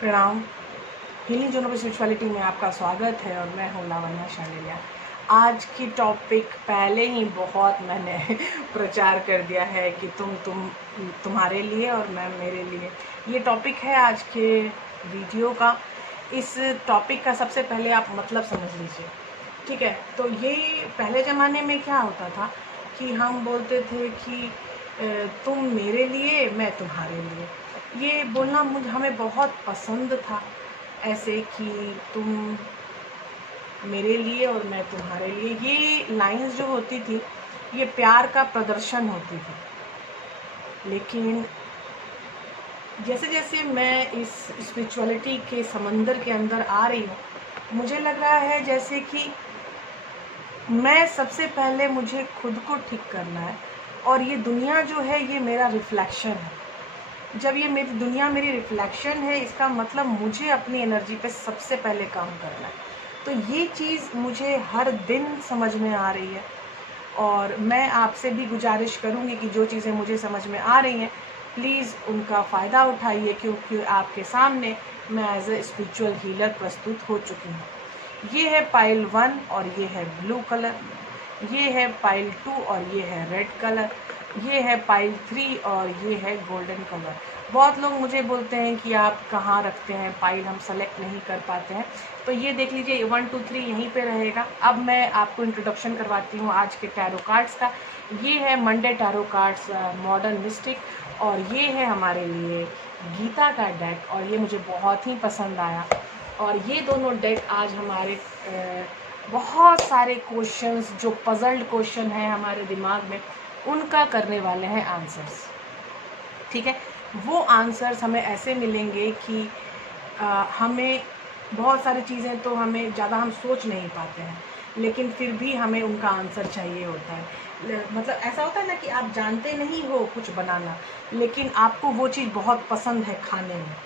प्रणाम। Healing zone of spirituality में आपका स्वागत है और मैं हूँ लावण्या शांडिल्या। आज की टॉपिक पहले ही बहुत मैंने प्रचार कर दिया है कि तुम्हारे लिए और मैं मेरे लिए। ये टॉपिक है आज के वीडियो का। इस टॉपिक का सबसे पहले आप मतलब समझ लीजिए, ठीक है? तो ये पहले ज़माने में क्या होता था कि हम बोलते थे कि तुम मेरे लिए मैं तुम्हारे लिए। ये बोलना हमें बहुत पसंद था, ऐसे कि तुम मेरे लिए और मैं तुम्हारे लिए। ये लाइंस जो होती थी ये प्यार का प्रदर्शन होती थी। लेकिन जैसे जैसे मैं इस स्पिरिचुअलिटी के समंदर के अंदर आ रही हूँ, मुझे लग रहा है जैसे कि मैं सबसे पहले मुझे खुद को ठीक करना है, और ये दुनिया जो है ये मेरा रिफ्लेक्शन है। जब ये मेरी दुनिया मेरी रिफ्लेक्शन है, इसका मतलब मुझे अपनी एनर्जी पे सबसे पहले काम करना है। तो ये चीज़ मुझे हर दिन समझ में आ रही है, और मैं आपसे भी गुजारिश करूँगी कि जो चीज़ें मुझे समझ में आ रही हैं प्लीज़ उनका फ़ायदा उठाइए, क्योंकि आपके सामने मैं एज ए स्पिरिचुअल हीलर प्रस्तुत हो चुकी हूँ। ये है पाइल 1 और ये है ब्लू कलर, ये है पाइल 2 और ये है रेड कलर, ये है पाइल 3 और ये है गोल्डन कलर। बहुत लोग मुझे बोलते हैं कि आप कहाँ रखते हैं पाइल, हम सेलेक्ट नहीं कर पाते हैं। तो ये देख लीजिए 1 2 3 यहीं पे रहेगा। अब मैं आपको इंट्रोडक्शन करवाती हूँ आज के टैरो कार्ड्स का। ये है Monday tarot cards modern mistake, और ये है हमारे लिए गीता का डेक, और ये मुझे बहुत ही पसंद आया। और ये दोनों डेक आज हमारे बहुत सारे क्वेश्चंस जो पजल्ड क्वेश्चन हैं हमारे दिमाग में, उनका करने वाले हैं आंसर्स, ठीक है? वो आंसर्स हमें ऐसे मिलेंगे कि हमें बहुत सारी चीज़ें तो हमें ज़्यादा हम सोच नहीं पाते हैं, लेकिन फिर भी हमें उनका आंसर चाहिए होता है। मतलब ऐसा होता है ना कि आप जानते नहीं हो कुछ बनाना, लेकिन आपको वो चीज़ बहुत पसंद है खाने में।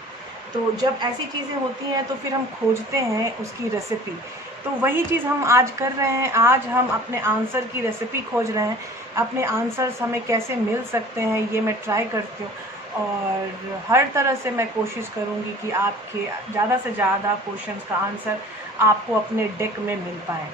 तो जब ऐसी चीज़ें होती हैं तो फिर हम खोजते हैं उसकी रेसिपी। तो वही चीज़ हम आज कर रहे हैं। आज हम अपने आंसर की रेसिपी खोज रहे हैं। अपने आंसर्स हमें कैसे मिल सकते हैं ये मैं ट्राई करती हूँ, और हर तरह से मैं कोशिश करूँगी कि आपके ज़्यादा से ज़्यादा क्वेश्चंस का आंसर आपको अपने डेक में मिल पाए,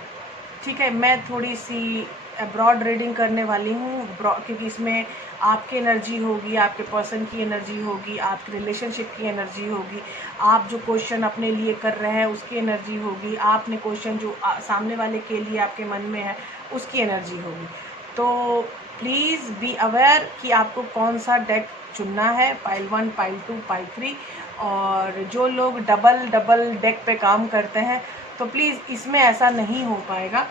ठीक है? मैं थोड़ी सी ब्रॉड रीडिंग करने वाली हूँ, क्योंकि इसमें आपकी एनर्जी होगी, आपके पर्सन की एनर्जी होगी, आपके रिलेशनशिप की एनर्जी होगी, आप जो क्वेश्चन अपने लिए कर रहे हैं उसकी एनर्जी होगी, आपने क्वेश्चन जो सामने वाले के लिए आपके मन में है उसकी एनर्जी होगी। तो प्लीज़ बी अवेयर कि आपको कौन सा डेक चुनना है, पाइल 1, पाइल 2, पाइल 3। और जो लोग डबल डेक पे काम करते हैं तो प्लीज़ इसमें ऐसा नहीं हो पाएगा।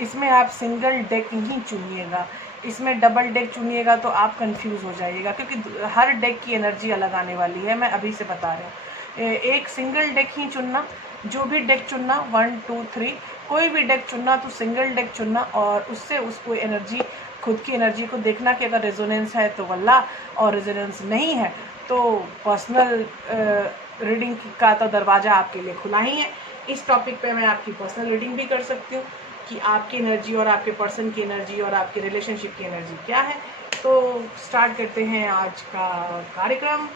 इसमें आप सिंगल डेक ही चुनिएगा। इसमें डबल डेक चुनिएगा तो आप कंफ्यूज हो जाइएगा, क्योंकि हर डेक की एनर्जी अलग आने वाली है। मैं अभी से बता रहा हूँ, एक सिंगल डेक ही चुनना। जो भी डेक चुनना 1 2 3 कोई भी डेक चुनना तो सिंगल डेक चुनना, और उससे उसको एनर्जी, खुद की एनर्जी को देखना कि अगर रेजोनेंस है तो वल्ला, और रेजोनेंस नहीं है तो पर्सनल रीडिंग का तो दरवाज़ा आपके लिए खुला ही है। इस टॉपिक पे मैं आपकी पर्सनल रीडिंग भी कर सकती हूँ कि आपकी एनर्जी और आपके पर्सन की एनर्जी और आपके रिलेशनशिप की एनर्जी क्या है। तो स्टार्ट करते हैं आज का कार्यक्रम।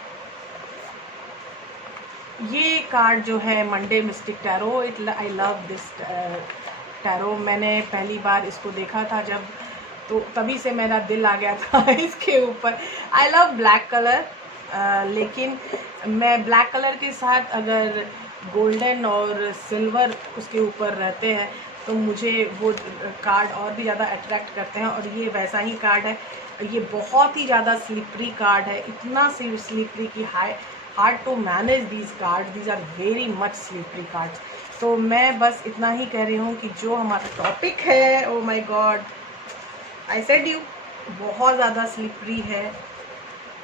ये कार्ड जो है Monday mistake tarot, I love this tarot. मैंने पहली बार इसको देखा था जब, तो तभी से मेरा दिल आ गया था इसके ऊपर। आई लव ब्लैक कलर, लेकिन मैं ब्लैक कलर के साथ अगर गोल्डन और सिल्वर उसके ऊपर रहते हैं तो मुझे वो कार्ड और भी ज़्यादा अट्रैक्ट करते हैं, और ये वैसा ही कार्ड है। ये बहुत ही ज़्यादा स्लिपरी कार्ड है, इतना स्लिपरी कि hard to manage these card, these are very much slippery cards. तो मैं बस इतना ही कह रही हूँ कि जो हमारा टॉपिक है, oh my God, I said you, बहुत ज़्यादा स्लिपरी है।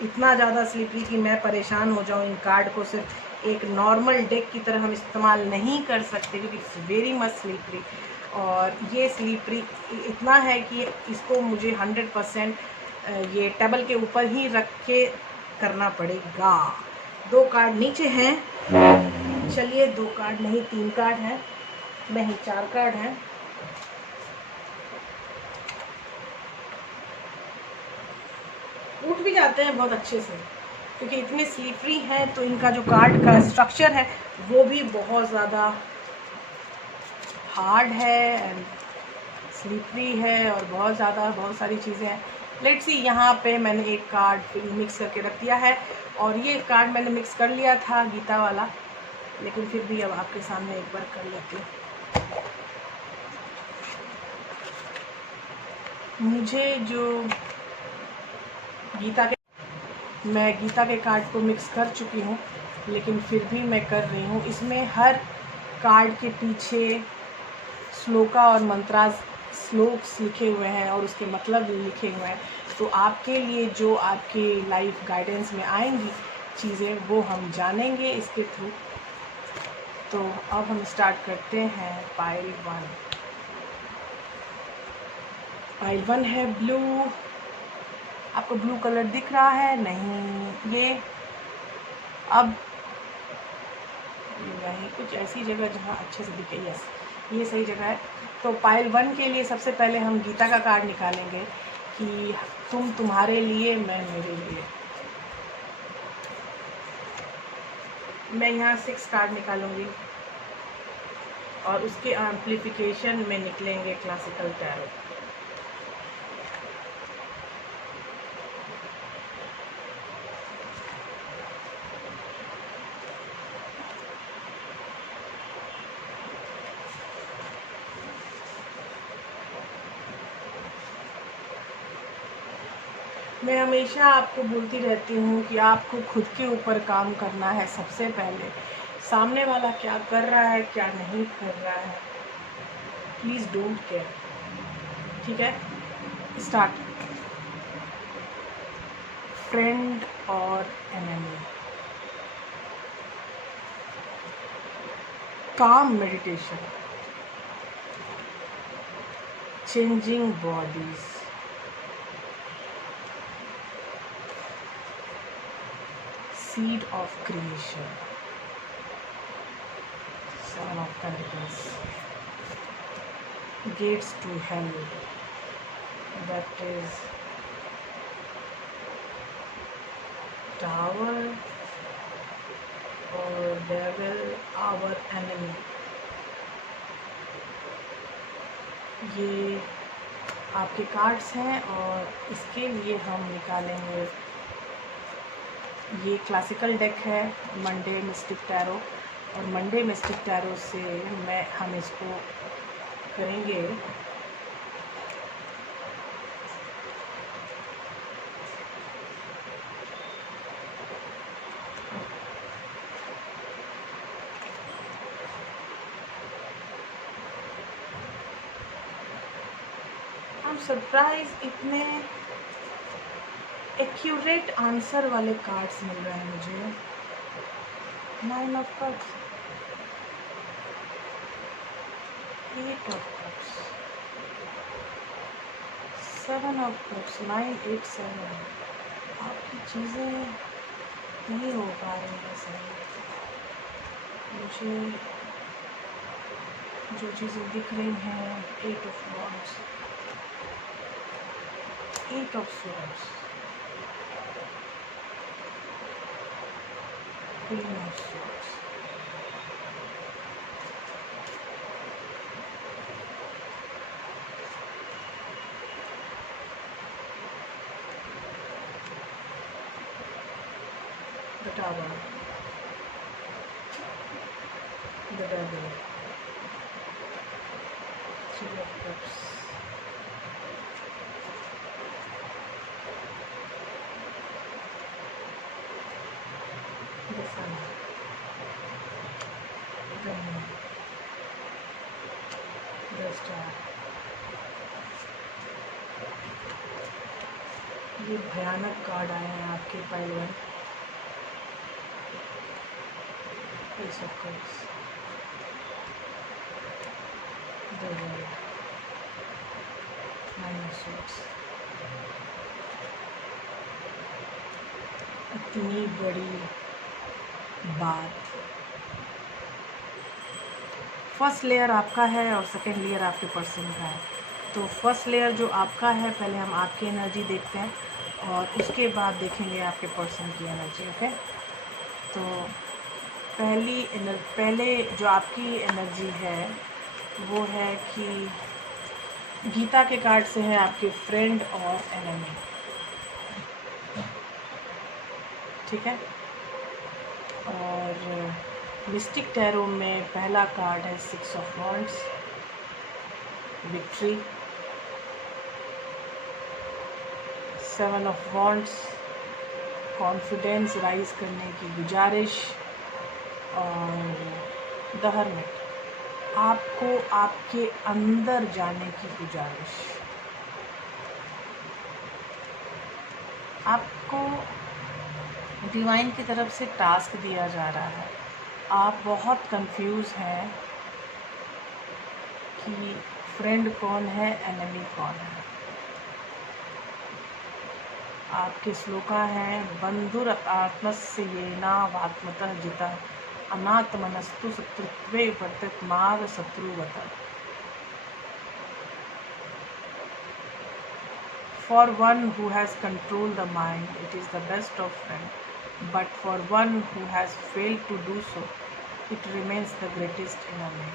इतना ज़्यादा स्लिपरी कि मैं परेशान हो जाऊँ। इन कार्ड को सिर्फ एक नॉर्मल डेक की तरह हम इस्तेमाल नहीं कर सकते, क्योंकि इट्स वेरी मच स्लिपरी। और ये स्लिपरी इतना है कि इसको मुझे 100% ये टेबल के ऊपर ही रख के करना पड़ेगा। 2 कार्ड नीचे हैं, चलिए 2 कार्ड नहीं 3 कार्ड हैं, नहीं 4 कार्ड हैं। उठ भी जाते हैं बहुत अच्छे से। क्योंकि इतने स्लीपरी हैं तो इनका जो कार्ड का स्ट्रक्चर है वो भी बहुत ज़्यादा हार्ड है एंड स्लीपरी है और बहुत सारी चीज़ें हैं। लेट्स सी, यहाँ पे मैंने एक कार्ड मिक्स करके रख दिया है और ये कार्ड मैंने मिक्स कर लिया था गीता वाला, लेकिन फिर भी अब आपके सामने एक बार कर लेती हूँ। मुझे जो मैं गीता के कार्ड को मिक्स कर चुकी हूँ, लेकिन फिर भी मैं कर रही हूँ। इसमें हर कार्ड के पीछे श्लोका और मंत्रास श्लोक्स लिखे हुए हैं और उसके मतलब लिखे हुए हैं। तो आपके लिए जो आपके लाइफ गाइडेंस में आएंगी चीज़ें वो हम जानेंगे इसके थ्रू। तो अब हम स्टार्ट करते हैं पाइल 1। पाइल 1 है ब्लू। आपको ब्लू कलर दिख रहा है? नहीं, ये अब यही कुछ ऐसी जगह जहाँ अच्छे से दिखे। यस, ये सही जगह है। तो पाइल 1 के लिए सबसे पहले हम गीता का कार्ड निकालेंगे कि तुम तुम्हारे लिए, मैं मेरे लिए। मैं यहाँ 6 कार्ड निकालूंगी और उसके एम्प्लीफिकेशन में निकलेंगे क्लासिकल टैरो। मैं हमेशा आपको बोलती रहती हूँ कि आपको खुद के ऊपर काम करना है सबसे पहले। सामने वाला क्या कर रहा है, क्या नहीं कर रहा है, प्लीज़ डोंट केयर। ठीक है, स्टार्ट। फ्रेंड और एनिमी। काम meditation. Changing bodies. Seed of creation. 7 of Pentacles. Gates to hell. That is Tower or Devil, our enemy. ये आपके कार्ड्स हैं और इसके लिए हम निकालेंगे। ये क्लासिकल डेक है मंडे मिस्टिक टैरो, और मंडे मिस्टिक टैरो से हम इसको करेंगे हम सरप्राइज इतने एक्यूरेट आंसर वाले कार्ड्स मिल रहे हैं मुझे। 9 of cups, 8 of cups, 7 of cups, 9, 8, 7। आपकी चीज़ें नहीं हो पा रही हैं सही। मुझे जो चीज़ें दिख रही हैं 8 of wands, 8 of swords, Queen of Swords, the Tower, the Devil, 3 of Cups, the Sun, the Moon, the Star। ये भयानक कार्ड आए हैं आपके pile 1। Ace of Cups, the World, 9 of Swords। इतनी बड़ी बात। फर्स्ट लेयर आपका है और सेकंड लेयर आपके पर्सन का है। तो फर्स्ट लेयर जो आपका है, पहले हम आपकी एनर्जी देखते हैं और उसके बाद देखेंगे आपके पर्सन की एनर्जी। ओके, तो पहले जो आपकी एनर्जी है वो है कि गीता के कार्ड से है आपके फ्रेंड और एनिमी। ठीक है, और मिस्टिक टैरो में पहला कार्ड है 6 of wands, victory. 7 of wands, confidence rise करने की गुजारिश। और द हर्मिट, आपको आपके अंदर जाने की गुजारिश। आपको डिवाइन की तरफ से टास्क दिया जा रहा है। आप बहुत कंफ्यूज हैं कि फ्रेंड कौन है, एनिमी कौन है। आपके श्लोका हैं, बंधुर आत्मस्य येना वात्मतः जिता अनात्मनस्तु शत्रुत्वे वर्तत माग शत्रुवत। For one who has controlled the mind, it is the best of friends. But for one who has failed to do so, it remains the greatest enemy.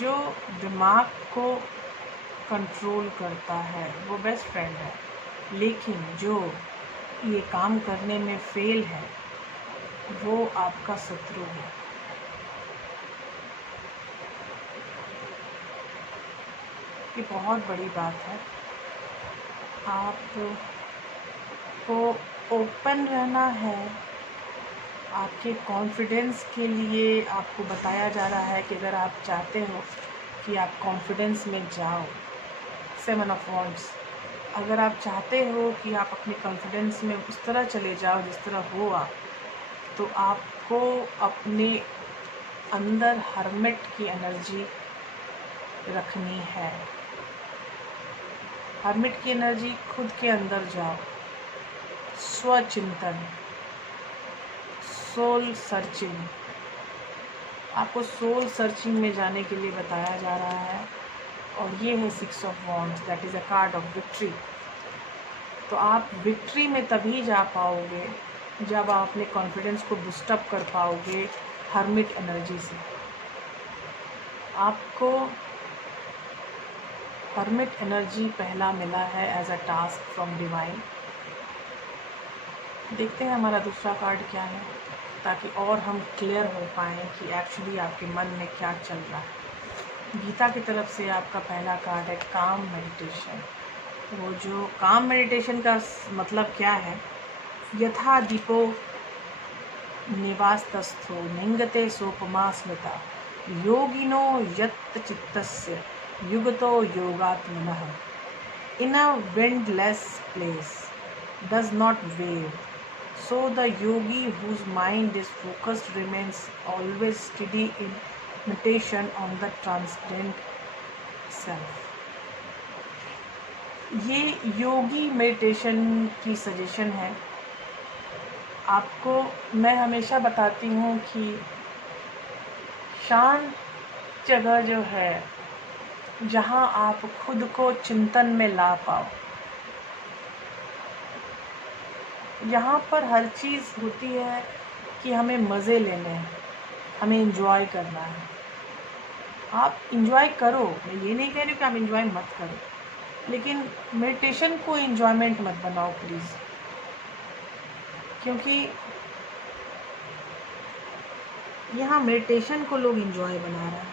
जो दिमाग को कंट्रोल करता है वो बेस्ट फ्रेंड है, लेकिन जो ये काम करने में फेल है वो आपका शत्रु है। ये बहुत बड़ी बात है। आपको ओपन रहना है। आपके कॉन्फिडेंस के लिए आपको बताया जा रहा है कि अगर आप चाहते हो कि आप कॉन्फिडेंस में जाओ, 7 ऑफ वॉन्ड्स, अगर आप चाहते हो कि आप अपने कॉन्फिडेंस में उस तरह चले जाओ जिस तरह हो आप, तो आपको अपने अंदर हर्मिट की एनर्जी रखनी है। हर्मिट की एनर्जी, खुद के अंदर जाओ, स्वचिंतन, सोल सर्चिंग। आपको सोल सर्चिंग में जाने के लिए बताया जा रहा है। और ये है 6 of wands, that is a card of victory. तो आप विक्ट्री में तभी जा पाओगे जब आप अपने कॉन्फिडेंस को बूस्टअप कर पाओगे हर्मिट एनर्जी से। आपको हर्मिट एनर्जी पहला मिला है as a task from divine. देखते हैं हमारा दूसरा कार्ड क्या है, ताकि और हम क्लियर हो पाएँ कि एक्चुअली आपके मन में क्या चल रहा है। गीता की तरफ से आपका पहला कार्ड है काम मेडिटेशन। वो जो काम मेडिटेशन का मतलब क्या है, यथा दीपो निवास्तस्थो निंगते सोपमा स्मृता योगिनो यत् चित्तस्य युगतो योगात्मनः in a windless place does not wave. So the yogi whose mind is focused remains always steady in meditation on the transcendent self. ये योगी मेडिटेशन की सजेशन है। आपको मैं हमेशा बताती हूँ कि शांत जगह जो है जहाँ आप खुद को चिंतन में ला पाओ, यहाँ पर हर चीज़ होती है कि हमें मज़े लेने हैं, हमें इंजॉय करना है। आप इंजॉय करो, मैं ये नहीं कह रही कि आप इंजॉय मत करो, लेकिन मेडिटेशन को इंजॉयमेंट मत बनाओ प्लीज़, क्योंकि यहाँ मेडिटेशन को लोग इंजॉय बना रहे हैं,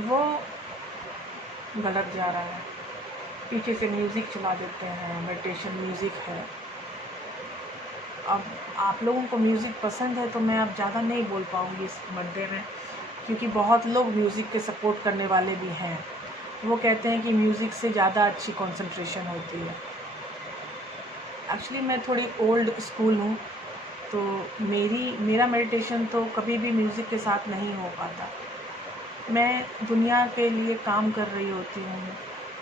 वो गलत जा रहा है। पीछे से म्यूज़िक चला देते हैं, मेडिटेशन म्यूज़िक है। अब आप लोगों को म्यूज़िक पसंद है तो मैं अब ज़्यादा नहीं बोल पाऊँगी इस मुद्दे में, क्योंकि बहुत लोग म्यूज़िक के सपोर्ट करने वाले भी हैं। वो कहते हैं कि म्यूज़िक से ज़्यादा अच्छी कंसंट्रेशन होती है। एक्चुअली मैं थोड़ी ओल्ड स्कूल हूँ, तो मेरा मेडिटेशन तो कभी भी म्यूज़िक के साथ नहीं हो पाता। मैं दुनिया के लिए काम कर रही होती हूँ,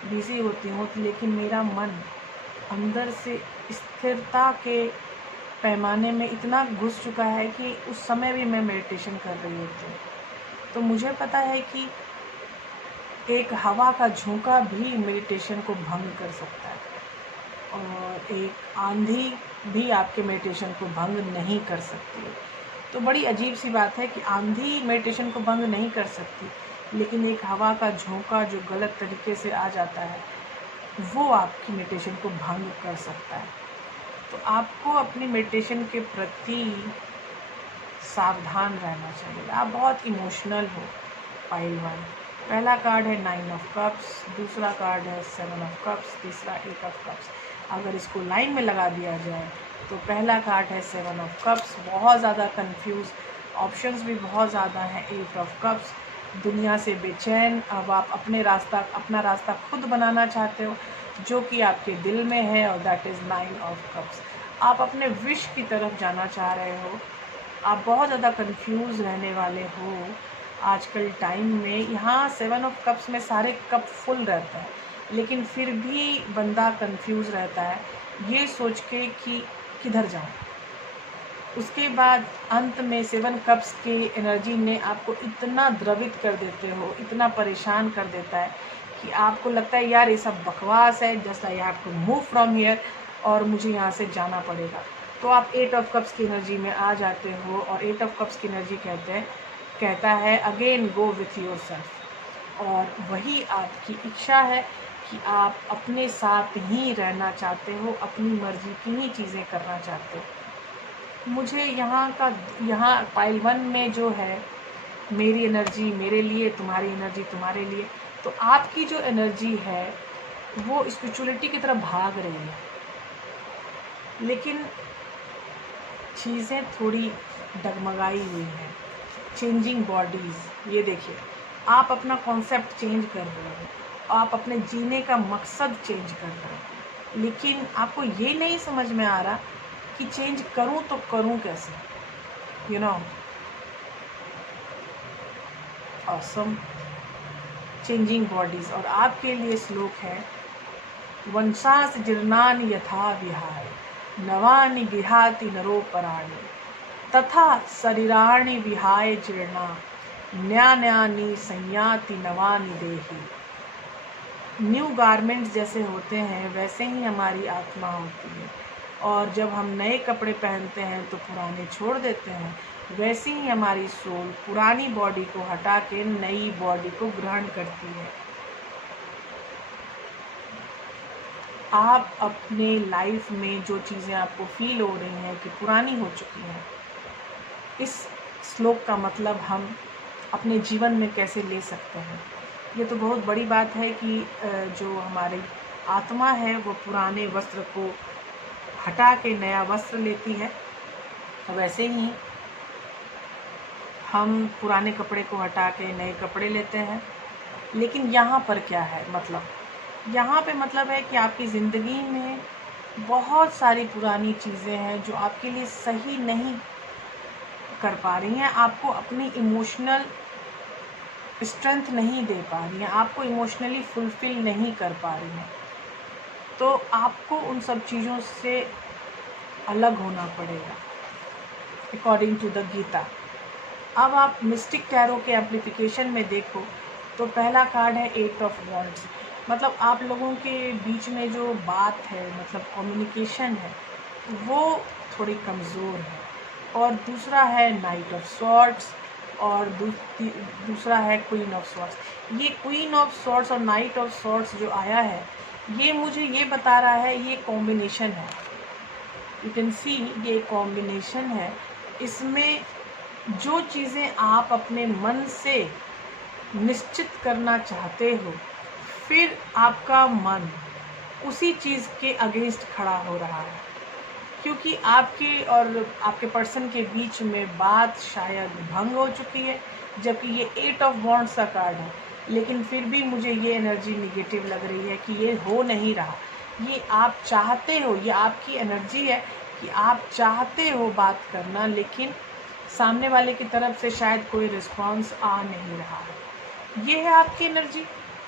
बिज़ी होती हूँ, लेकिन मेरा मन अंदर से स्थिरता के पैमाने में इतना घुस चुका है कि उस समय भी मैं मेडिटेशन कर रही होती हूँ। तो मुझे पता है कि एक हवा का झोंका भी मेडिटेशन को भंग कर सकता है, और एक आंधी भी आपके मेडिटेशन को भंग नहीं कर सकती है। तो बड़ी अजीब सी बात है कि आंधी मेडिटेशन को भंग नहीं कर सकती, लेकिन एक हवा का झोंका जो गलत तरीके से आ जाता है वो आपकी मेडिटेशन को भंग कर सकता है। तो आपको अपनी मेडिटेशन के प्रति सावधान रहना चाहिए। आप बहुत इमोशनल हो। पाइल 1, पहला कार्ड है 9 ऑफ कप्स, दूसरा कार्ड है 7 ऑफ कप्स, तीसरा 8 ऑफ कप्स। अगर इसको लाइन में लगा दिया जाए तो पहला कार्ड है 7 ऑफ कप्स, बहुत ज़्यादा कंफ्यूज, ऑप्शंस भी बहुत ज़्यादा हैं। 8 ऑफ कप्स, दुनिया से बेचैन, अब आप अपना रास्ता खुद बनाना चाहते हो जो कि आपके दिल में है, और दैट इज़ 9 ऑफ कप्स। आप अपने विश की तरफ जाना चाह रहे हो। आप बहुत ज़्यादा कंफ्यूज रहने वाले हो आजकल टाइम में। यहाँ 7 ऑफ कप्स में सारे कप फुल रहता है, लेकिन फिर भी बंदा कंफ्यूज रहता है ये सोच के कि किधर जाऊँ। उसके बाद अंत में 7 कप्स के एनर्जी ने आपको इतना द्रवित कर देते हो, इतना परेशान कर देता है कि आपको लगता है यार ये सब बकवास है, just I have to move from here, और मुझे यहाँ से जाना पड़ेगा। तो आप 8 ऑफ कप्स की एनर्जी में आ जाते हो, और 8 ऑफ कप्स की एनर्जी कहता है again go with your self, और वही आपकी इच्छा है कि आप अपने साथ ही रहना चाहते हो, अपनी मर्जी की ही चीज़ें करना चाहते हो। मुझे यहाँ पाइल 1 में जो है, मेरी एनर्जी मेरे लिए, तुम्हारी एनर्जी तुम्हारे लिए, तो आपकी जो एनर्जी है वो स्पिरिचुअलिटी की तरफ भाग रही है, लेकिन चीज़ें थोड़ी डगमगाई हुई हैं। चेंजिंग बॉडीज़, ये देखिए, आप अपना कॉन्सेप्ट चेंज कर रहे हो, आप अपने जीने का मकसद चेंज कर रहे हो, लेकिन आपको ये नहीं समझ में आ रहा कि चेंज करूं तो करूं कैसे। You know, awesome. Changing bodies, और आपके लिए श्लोक है वंशास जीर्णानि यथा विहाय नवानि विहाति नरोपराणि तथा शरीराणि विहाय जीर्णा न्यान्यानि संयाति नवानि देहि। न्यू गारमेंट्स जैसे होते हैं वैसे ही हमारी आत्मा होती है, और जब हम नए कपड़े पहनते हैं तो पुराने छोड़ देते हैं, वैसे ही हमारी सोल पुरानी बॉडी को हटा के नई बॉडी को ग्रहण करती है। आप अपने लाइफ में जो चीज़ें आपको फील हो रही हैं कि पुरानी हो चुकी हैं, इस श्लोक का मतलब हम अपने जीवन में कैसे ले सकते हैं। ये तो बहुत बड़ी बात है कि जो हमारी आत्मा है वो पुराने वस्त्र को हटा के नया वस्त्र लेती है, वैसे ही हम पुराने कपड़े को हटा के नए कपड़े लेते हैं। लेकिन यहाँ पर क्या है, मतलब यहाँ पे मतलब है कि आपकी ज़िंदगी में बहुत सारी पुरानी चीज़ें हैं जो आपके लिए सही नहीं कर पा रही हैं, आपको अपनी इमोशनल स्ट्रेंथ नहीं दे पा रही हैं, आपको इमोशनली फुलफ़िल नहीं कर पा रही हैं। तो आपको उन सब चीज़ों से अलग होना पड़ेगा अकॉर्डिंग टू द गीता। अब आप मिस्टिक टैरो के एम्प्लीफिकेशन में देखो तो पहला कार्ड है 8 ऑफ वॉन्ड्स, मतलब आप लोगों के बीच में जो बात है, मतलब कम्युनिकेशन है, वो थोड़ी कमज़ोर है। और दूसरा है नाइट ऑफ स्वॉर्ड्स, और दूसरा है क्वीन ऑफ स्वॉर्ड्स। ये क्वीन ऑफ स्वॉर्ड्स और नाइट ऑफ स्वॉर्ड्स जो आया है, ये मुझे ये बता रहा है ये कॉम्बिनेशन है। यू कैन सी, ये कॉम्बिनेशन है। इसमें जो चीज़ें आप अपने मन से निश्चित करना चाहते हो, फिर आपका मन उसी चीज़ के अगेंस्ट खड़ा हो रहा है, क्योंकि आपके और आपके पर्सन के बीच में बात शायद भंग हो चुकी है, जबकि ये 8 ऑफ वॉन्ड्स का कार्ड है। लेकिन फिर भी मुझे ये एनर्जी निगेटिव लग रही है कि ये हो नहीं रहा। ये आप चाहते हो, ये आपकी एनर्जी है कि आप चाहते हो बात करना, लेकिन सामने वाले की तरफ से शायद कोई रिस्पॉन्स आ नहीं रहा है। ये है आपकी एनर्जी।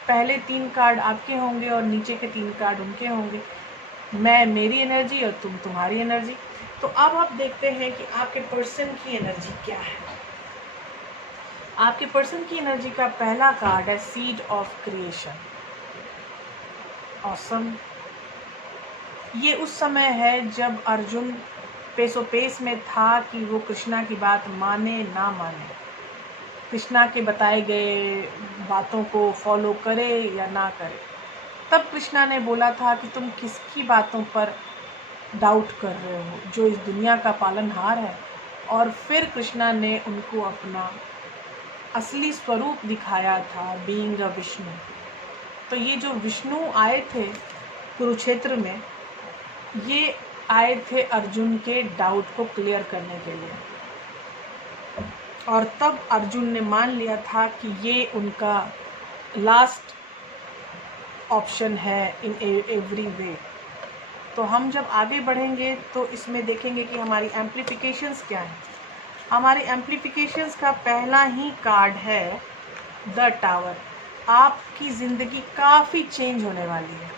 पहले 3 कार्ड आपके होंगे और नीचे के 3 कार्ड उनके होंगे। मैं मेरी एनर्जी और तुम तुम्हारी एनर्जी। तो अब आप देखते हैं कि आपके पर्सन की एनर्जी क्या है। आपके पर्सन की एनर्जी का पहला कार्ड है सीड ऑफ क्रिएशन। ऑसम। ये उस समय है जब अर्जुन पेसोपेस में था कि वो कृष्णा की बात माने ना माने, कृष्णा के बताए गए बातों को फॉलो करे या ना करे। तब कृष्णा ने बोला था कि तुम किसकी बातों पर डाउट कर रहे हो, जो इस दुनिया का पालनहार है। और फिर कृष्णा ने उनको अपना असली स्वरूप दिखाया था, बीइंग अ विष्णु। तो ये जो विष्णु आए थे कुरुक्षेत्र में, ये आए थे अर्जुन के डाउट को क्लियर करने के लिए। और तब अर्जुन ने मान लिया था कि ये उनका लास्ट ऑप्शन है इन एवरी वे। तो हम जब आगे बढ़ेंगे तो इसमें देखेंगे कि हमारी एम्प्लीफिकेशंस क्या हैं। हमारे एम्प्लीफिकेशंस का पहला ही कार्ड है द टावर। आपकी ज़िंदगी काफ़ी चेंज होने वाली है।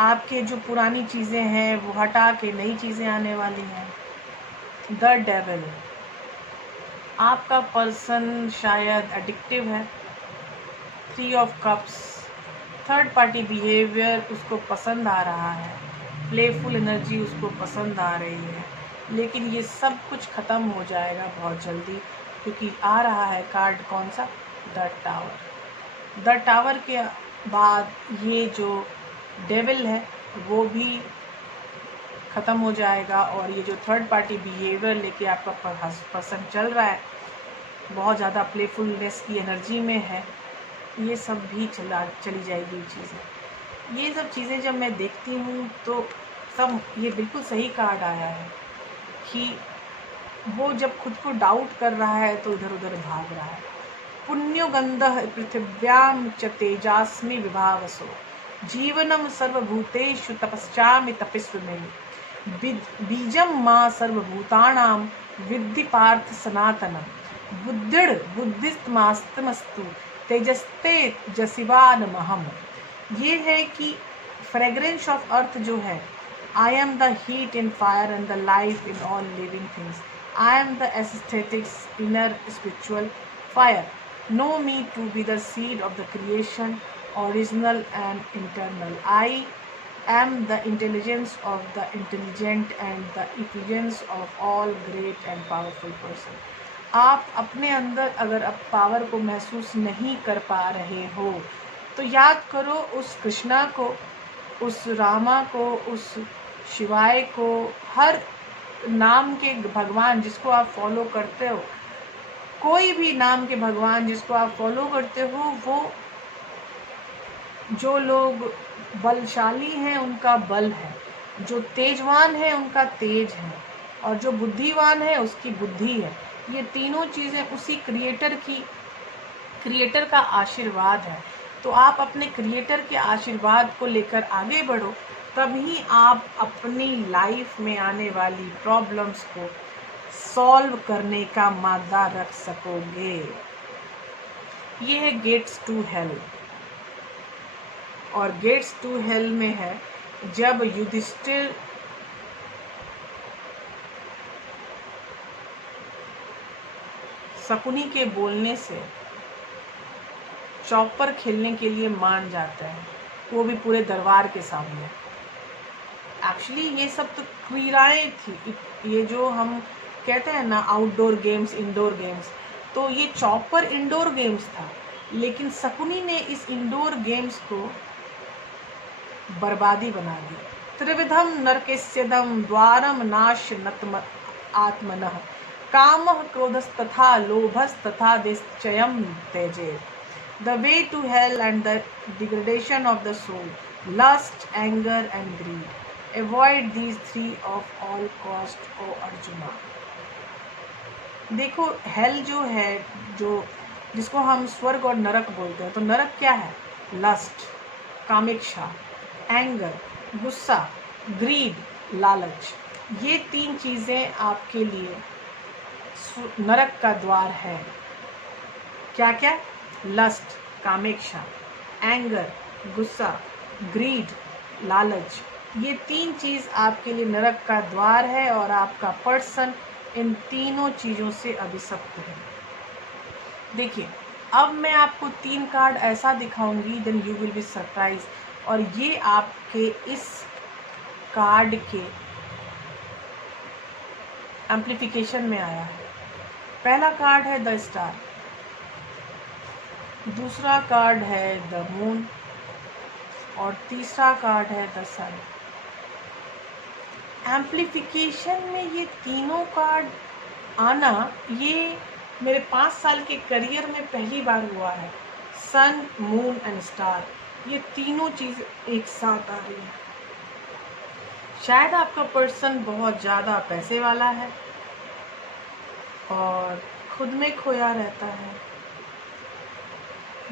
आपके जो पुरानी चीज़ें हैं वो हटा के नई चीज़ें आने वाली हैं। The devil. आपका पर्सन शायद एडिक्टिव है। 3 of cups. Third party behaviour उसको पसंद आ रहा है, प्लेफुल एनर्जी उसको पसंद आ रही है, लेकिन ये सब कुछ ख़त्म हो जाएगा बहुत जल्दी, क्योंकि आ रहा है कार्ड कौन सा, द टावर। द टावर के बाद ये जो डेविल है वो भी ख़त्म हो जाएगा। और ये जो थर्ड पार्टी बिहेवियर लेके आपका पर्सन चल रहा है, बहुत ज़्यादा प्लेफुलनेस की एनर्जी में है, ये सब भी चली जाएगी चीज़ें। ये सब चीज़ें जब मैं देखती हूँ तो सब ये बिल्कुल सही कार्ड आया है कि वो जब खुद को डाउट कर रहा है तो इधर उधर भाग रहा है। पुण्योगंधः पृथिव्यां च तेजास्मि विभावसो जीवनम सर्वभूतेषु तपश्चामि तपस्विनी बीजम मां सर्वभूतानां विद्धि पार्थ सनातनम बुद्धिर् बुद्धिस्तमास्तमस्तु तेजस्ते जसिवानमहम। ये है कि फ्रेग्रेंस ऑफ अर्थ जो है, I am the heat in fire and the life in all living things, I am the aesthetics inner spiritual fire, know me to be the seed of the creation original and internal, I am the intelligence of the intelligent and the effulgence of all great and powerful person। आप अपने अंदर अगर अब power को महसूस नहीं कर पा रहे हो तो याद करो उस कृष्णा को, उस रामा को, उस शिवाय को, हर नाम के भगवान जिसको आप फॉलो करते हो, कोई भी नाम के भगवान जिसको आप फॉलो करते हो, वो जो लोग बलशाली हैं उनका बल है, जो तेजवान है उनका तेज है, और जो बुद्धिवान है उसकी बुद्धि है। ये तीनों चीज़ें उसी क्रिएटर का आशीर्वाद है। तो आप अपने क्रिएटर के आशीर्वाद को लेकर आगे बढ़ो, तभी आप अपनी लाइफ में आने वाली प्रॉब्लम्स को सॉल्व करने का मादा रख सकोगे। ये है गेट्स टू हेल। और गेट्स टू हेल में है जब युधिष्ठिर शकुनी के बोलने से चौपर खेलने के लिए मान जाता है, वो भी पूरे दरबार के सामने। एक्चुअली ये सब तो क्रीड़ाएं थी, ये जो हम कहते हैं ना आउटडोर गेम्स, इंडोर गेम्स, तो ये चौपर इंडोर गेम्स था, लेकिन शकुनी ने इस इंडोर गेम्स को बर्बादी बना दी। त्रिविधम नरकेस्यदम द्वारम नाश नत्म आत्मनः कामः क्रोधस्तथा लोभस्तथा निश्चयं त्यजेत्। The way to hell and the degradation of the soul, lust, anger and greed. Avoid these three of all cost, O Arjuna। देखो हेल जो है, जो जिसको हम स्वर्ग और नरक बोलते हैं, तो नरक क्या है? लस्ट, कामेक्षा, एंगर, गुस्सा, ग्रीड, लालच। ये तीन चीज़ें आपके लिए नरक का द्वार है। क्या क्या? लस्ट, कामेक्षा, एंगर, गुस्सा, ग्रीड, लालच। ये तीन चीज़ आपके लिए नरक का द्वार है और आपका पर्सन इन तीनों चीज़ों से अभिशप्त है। देखिए, अब मैं आपको 3 कार्ड ऐसा दिखाऊंगी, then you will be surprise. और ये आपके इस कार्ड के एम्प्लीफिकेशन में आया है। पहला कार्ड है द स्टार, दूसरा कार्ड है द मून और तीसरा कार्ड है द सन। एम्प्लीफिकेशन में ये तीनों कार्ड आना, ये मेरे 5 साल के करियर में पहली बार हुआ है। सन, मून एंड स्टार, ये तीनों चीज़ एक साथ आ रही है। शायद आपका पर्सन बहुत ज़्यादा पैसे वाला है और खुद में खोया रहता है।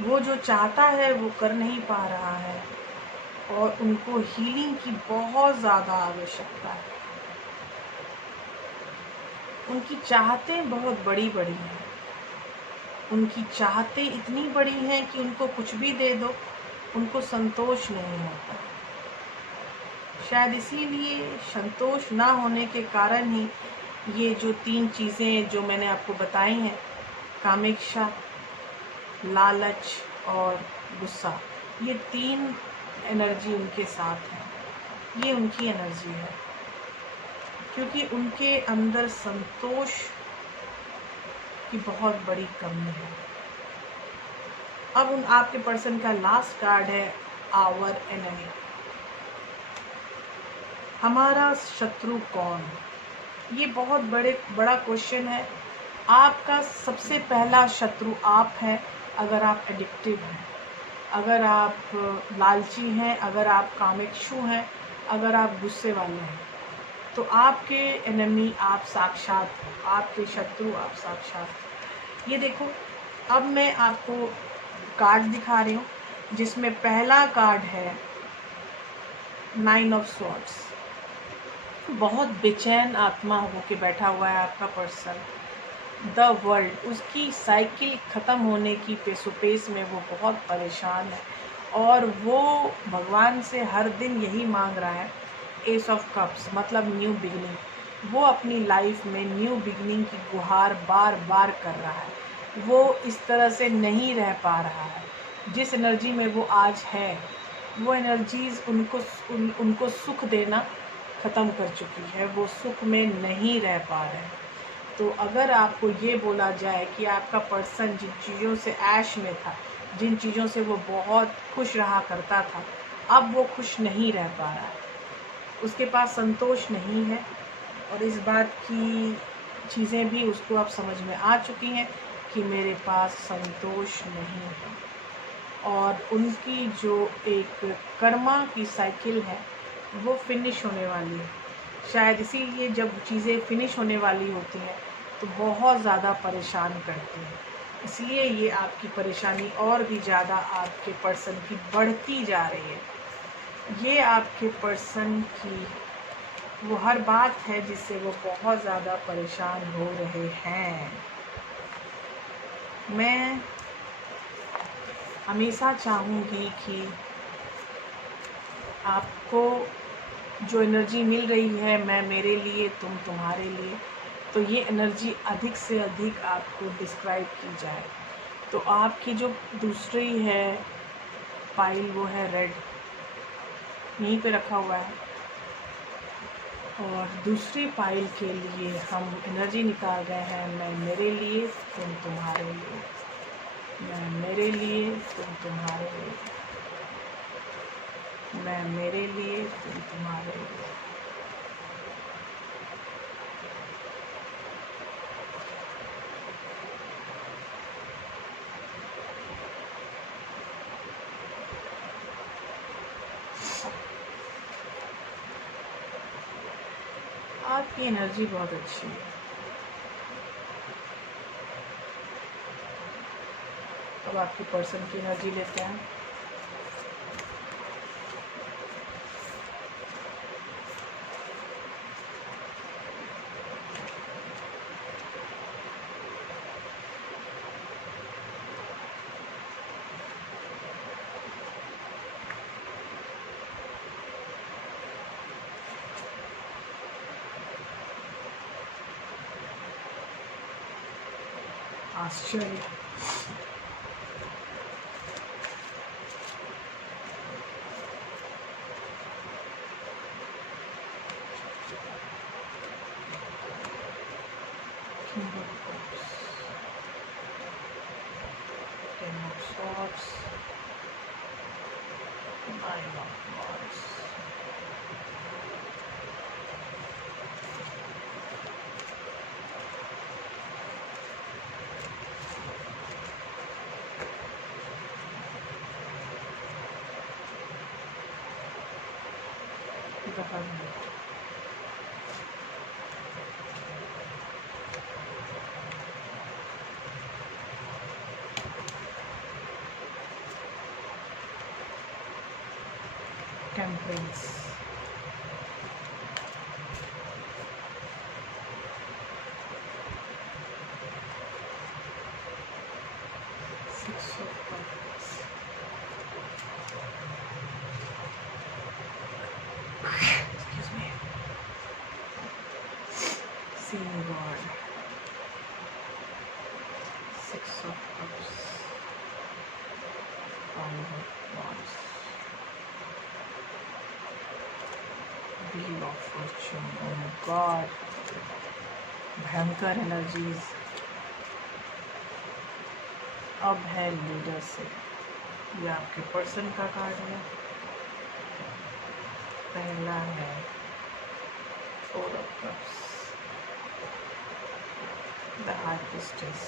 वो जो चाहता है वो कर नहीं पा रहा है और उनको हीलिंग की बहुत ज़्यादा आवश्यकता है। उनकी चाहतें बहुत बड़ी बड़ी हैं। उनकी चाहतें इतनी बड़ी हैं कि उनको कुछ भी दे दो उनको संतोष नहीं होता। शायद इसीलिए संतोष ना होने के कारण ही ये जो 3 चीज़ें जो मैंने आपको बताई हैं, कामेक्षा, लालच और गुस्सा, ये 3 एनर्जी उनके साथ है। ये उनकी एनर्जी है क्योंकि उनके अंदर संतोष की बहुत बड़ी कमी है। अब आपके पर्सन का लास्ट कार्ड है आवर एनिमी। हमारा शत्रु कौन? ये बहुत बड़ा क्वेश्चन है। आपका सबसे पहला शत्रु आप है। अगर आप एडिक्टिव हैं, अगर आप लालची हैं, अगर आप कामेक्षु हैं, अगर आप गुस्से वाले हैं, तो आपके एनिमी आप साक्षात हो, आपके शत्रु आप साक्षात हो। ये देखो, अब मैं आपको कार्ड दिखा रही हूँ जिसमें पहला कार्ड है 9 ऑफ स्वॉर्ड्स। बहुत बेचैन आत्मा होके बैठा हुआ है आपका पर्सन। द वर्ल्ड, उसकी साइकिल ख़त्म होने की पेसोपेस में वो बहुत परेशान है और वो भगवान से हर दिन यही मांग रहा है, एस ऑफ कप्स, मतलब न्यू बिगिनिंग। वो अपनी लाइफ में न्यू बिगिनिंग की गुहार बार बार कर रहा है। वो इस तरह से नहीं रह पा रहा है। जिस एनर्जी में वो आज है, वो एनर्जीज़ उनको सुख देना ख़त्म कर चुकी है। वो सुख में नहीं रह पा रहे हैं। तो अगर आपको ये बोला जाए कि आपका पर्सन जिन चीज़ों से ऐश में था, जिन चीज़ों से वो बहुत खुश रहा करता था, अब वो खुश नहीं रह पा रहा है। उसके पास संतोष नहीं है और इस बात की चीज़ें भी उसको अब समझ में आ चुकी हैं कि मेरे पास संतोष नहीं है। और उनकी जो एक कर्मा की साइकिल है वो फिनिश होने वाली है। शायद इसीलिए जब चीज़ें फिनिश होने वाली होती हैं तो बहुत ज़्यादा परेशान करती हैं। इसलिए ये आपकी परेशानी और भी ज़्यादा आपके पर्सन की बढ़ती जा रही है। ये आपके पर्सन की वो हर बात है जिससे वो बहुत ज़्यादा परेशान हो रहे हैं। मैं हमेशा चाहूँगी कि आपको जो एनर्जी मिल रही है, मैं मेरे लिए, तुम तुम्हारे लिए, तो ये एनर्जी अधिक से अधिक आपको डिस्क्राइब की जाए। तो आपकी जो दूसरी है पाइल वो है रेड, यहीं पे रखा हुआ है। और दूसरी पाइल के लिए हम एनर्जी निकाल रहे हैं, मैं मेरे लिए, तुम तुम्हारे लिए, मैं मेरे लिए, तुम तुम्हारे लिए, मैं मेरे लिए, तुम तुम्हारे लिए। आपकी एनर्जी बहुत अच्छी है। अब आपकी पर्सन की एनर्जी लेते हैं। आश्चर्य। King of Cups, Ten of Swords, Nine of Wands. The Hermit. Temperance. Six of Pentacles. Excuse me. Seeing God. Six of Cups. Five of Wands. Wheel of Fortune. Oh my God. भयंकर energies. अब है leadership. ये आपके person का card है। पहला है four of cups, the high priestess,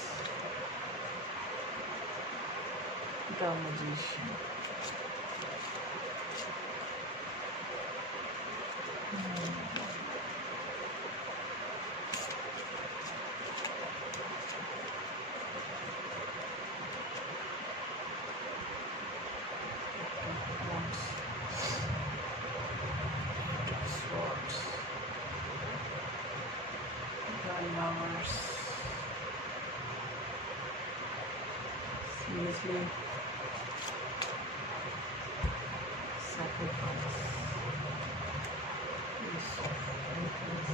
the magician. Lovers. Seriously, sacrifice. Ace of Pentacles.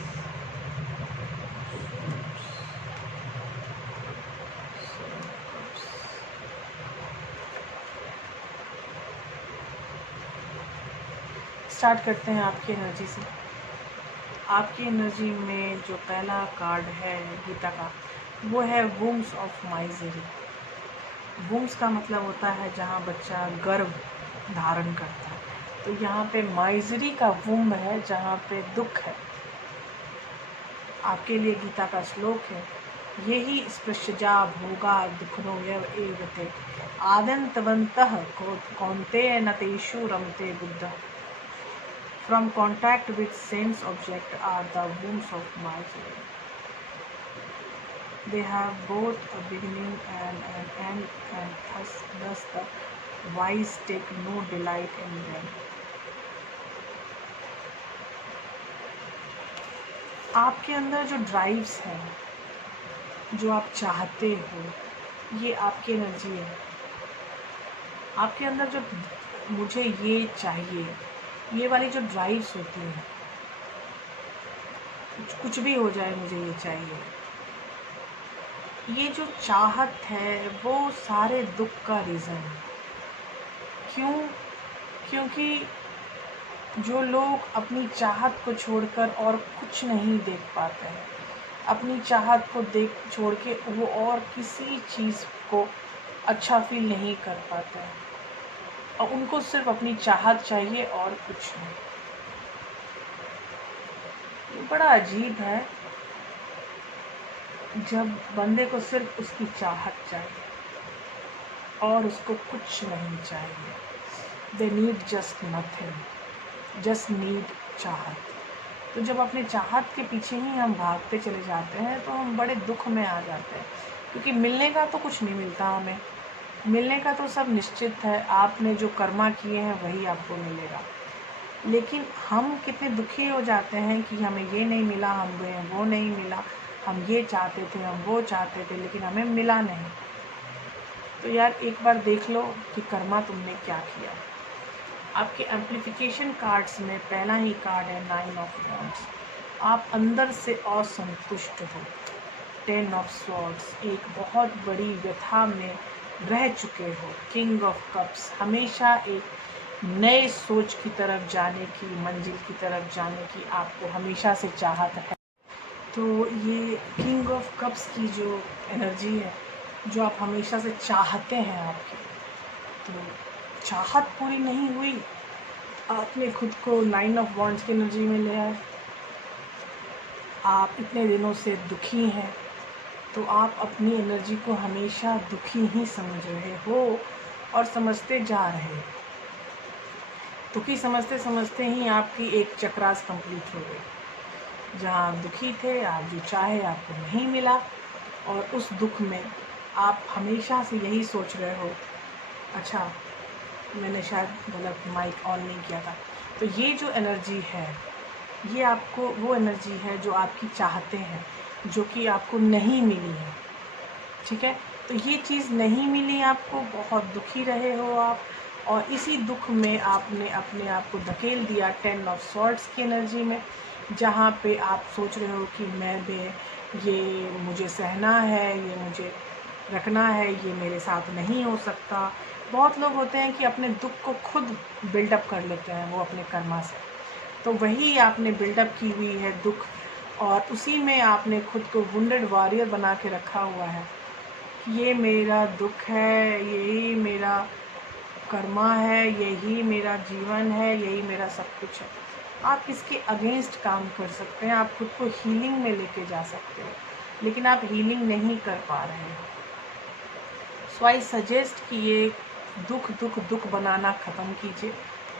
Seven of Cups. Start करते हैं आपकी एनर्जी से। आपकी एनर्जी में जो पहला कार्ड है गीता का, वो है वूम्स ऑफ माइजरी। वूम्स का मतलब होता है जहाँ बच्चा गर्भ धारण करता है, तो यहाँ पे माइजरी का वूम है जहाँ पे दुख है। आपके लिए गीता का श्लोक है, यही स्पृशजा भोगा दुखनो यव एवते आदंतवन्तः कौन्तेय न तेषु रमते Buddha. From contact with sense object are the wombs of misery. They have both a beginning and an end, and thus the wise take no delight in them. आपके अंदर जो ड्राइव्स हैं, जो आप चाहते हो, ये आपकी एनर्जी है। आपके अंदर जो मुझे ये चाहिए, ये वाली जो ड्राइव्स होती हैं, कुछ भी हो जाए मुझे ये चाहिए, ये जो चाहत है वो सारे दुख का रीज़न है। क्यों? क्योंकि जो लोग अपनी चाहत को छोड़कर और कुछ नहीं देख पाते हैं, अपनी चाहत को छोड़ के वो और किसी चीज़ को अच्छा फील नहीं कर पाते हैं, और उनको सिर्फ अपनी चाहत चाहिए और कुछ नहीं। ये बड़ा अजीब है जब बंदे को सिर्फ उसकी चाहत चाहिए और उसको कुछ नहीं चाहिए। They need just nothing, just need चाहत। तो जब अपने चाहत के पीछे ही हम भागते चले जाते हैं तो हम बड़े दुख में आ जाते हैं, क्योंकि मिलने का तो कुछ नहीं मिलता हमें। मिलने का तो सब निश्चित है, आपने जो कर्मा किए हैं वही आपको मिलेगा। लेकिन हम कितने दुखी हो जाते हैं कि हमें ये नहीं मिला, हमें वो नहीं मिला, हम ये चाहते थे, हम वो चाहते थे, लेकिन हमें मिला नहीं। तो यार एक बार देख लो कि कर्मा तुमने क्या किया। आपके एम्प्लीफिकेशन कार्ड्स में पहला ही कार्ड है नाइन ऑफ वॉन्ड्स। आप अंदर से असंतुष्ट हो, 10 ऑफ स्वॉर्ड्स, एक बहुत बड़ी व्यथा में रह चुके हो। किंग ऑफ कप्स, हमेशा एक नए सोच की तरफ जाने की, मंजिल की तरफ जाने की आपको हमेशा से चाहत है। तो ये किंग ऑफ कप्स की जो एनर्जी है, जो आप हमेशा से चाहते हैं आपकी, तो चाहत पूरी नहीं हुई, आपने खुद को 9 ऑफ वॉन्ड्स की एनर्जी में ले आए। आप इतने दिनों से दुखी हैं, तो आप अपनी एनर्जी को हमेशा दुखी ही समझ रहे हो और समझते जा रहे हो। दुखी समझते समझते ही आपकी एक चक्रास कंप्लीट हो गई। जहाँ आप दुखी थे, आप जो चाहे आपको नहीं मिला, और उस दुख में आप हमेशा से यही सोच रहे हो, अच्छा मैंने शायद गलत माइक ऑन नहीं किया था। तो ये जो एनर्जी है, ये आपको वो एनर्जी है जो आपकी चाहते हैं, जो कि आपको नहीं मिली है। ठीक है, तो ये चीज़ नहीं मिली आपको, बहुत दुखी रहे हो आप, और इसी दुख में आपने अपने आप को धकेल दिया 10 ऑफ स्वॉर्ड्स की एनर्जी में, जहाँ पे आप सोच रहे हो कि मैं भी ये मुझे सहना है, ये मुझे रखना है, ये मेरे साथ नहीं हो सकता। बहुत लोग होते हैं कि अपने दुख को खुद बिल्डअप कर लेते हैं, वो अपने कर्मा से। तो वही आपने बिल्डअप की हुई है दुख, और उसी में आपने खुद को वुंडेड वॉरियर बना के रखा हुआ है। ये मेरा दुख है, यही मेरा कर्मा है, यही मेरा जीवन है, यही मेरा सब कुछ है। आप इसके अगेंस्ट काम कर सकते हैं, आप खुद को हीलिंग में लेके जा सकते हो, लेकिन आप हीलिंग नहीं कर पा रहे हो। सो आई सजेस्ट कि ये दुख दुख दुख बनाना ख़त्म कीजिए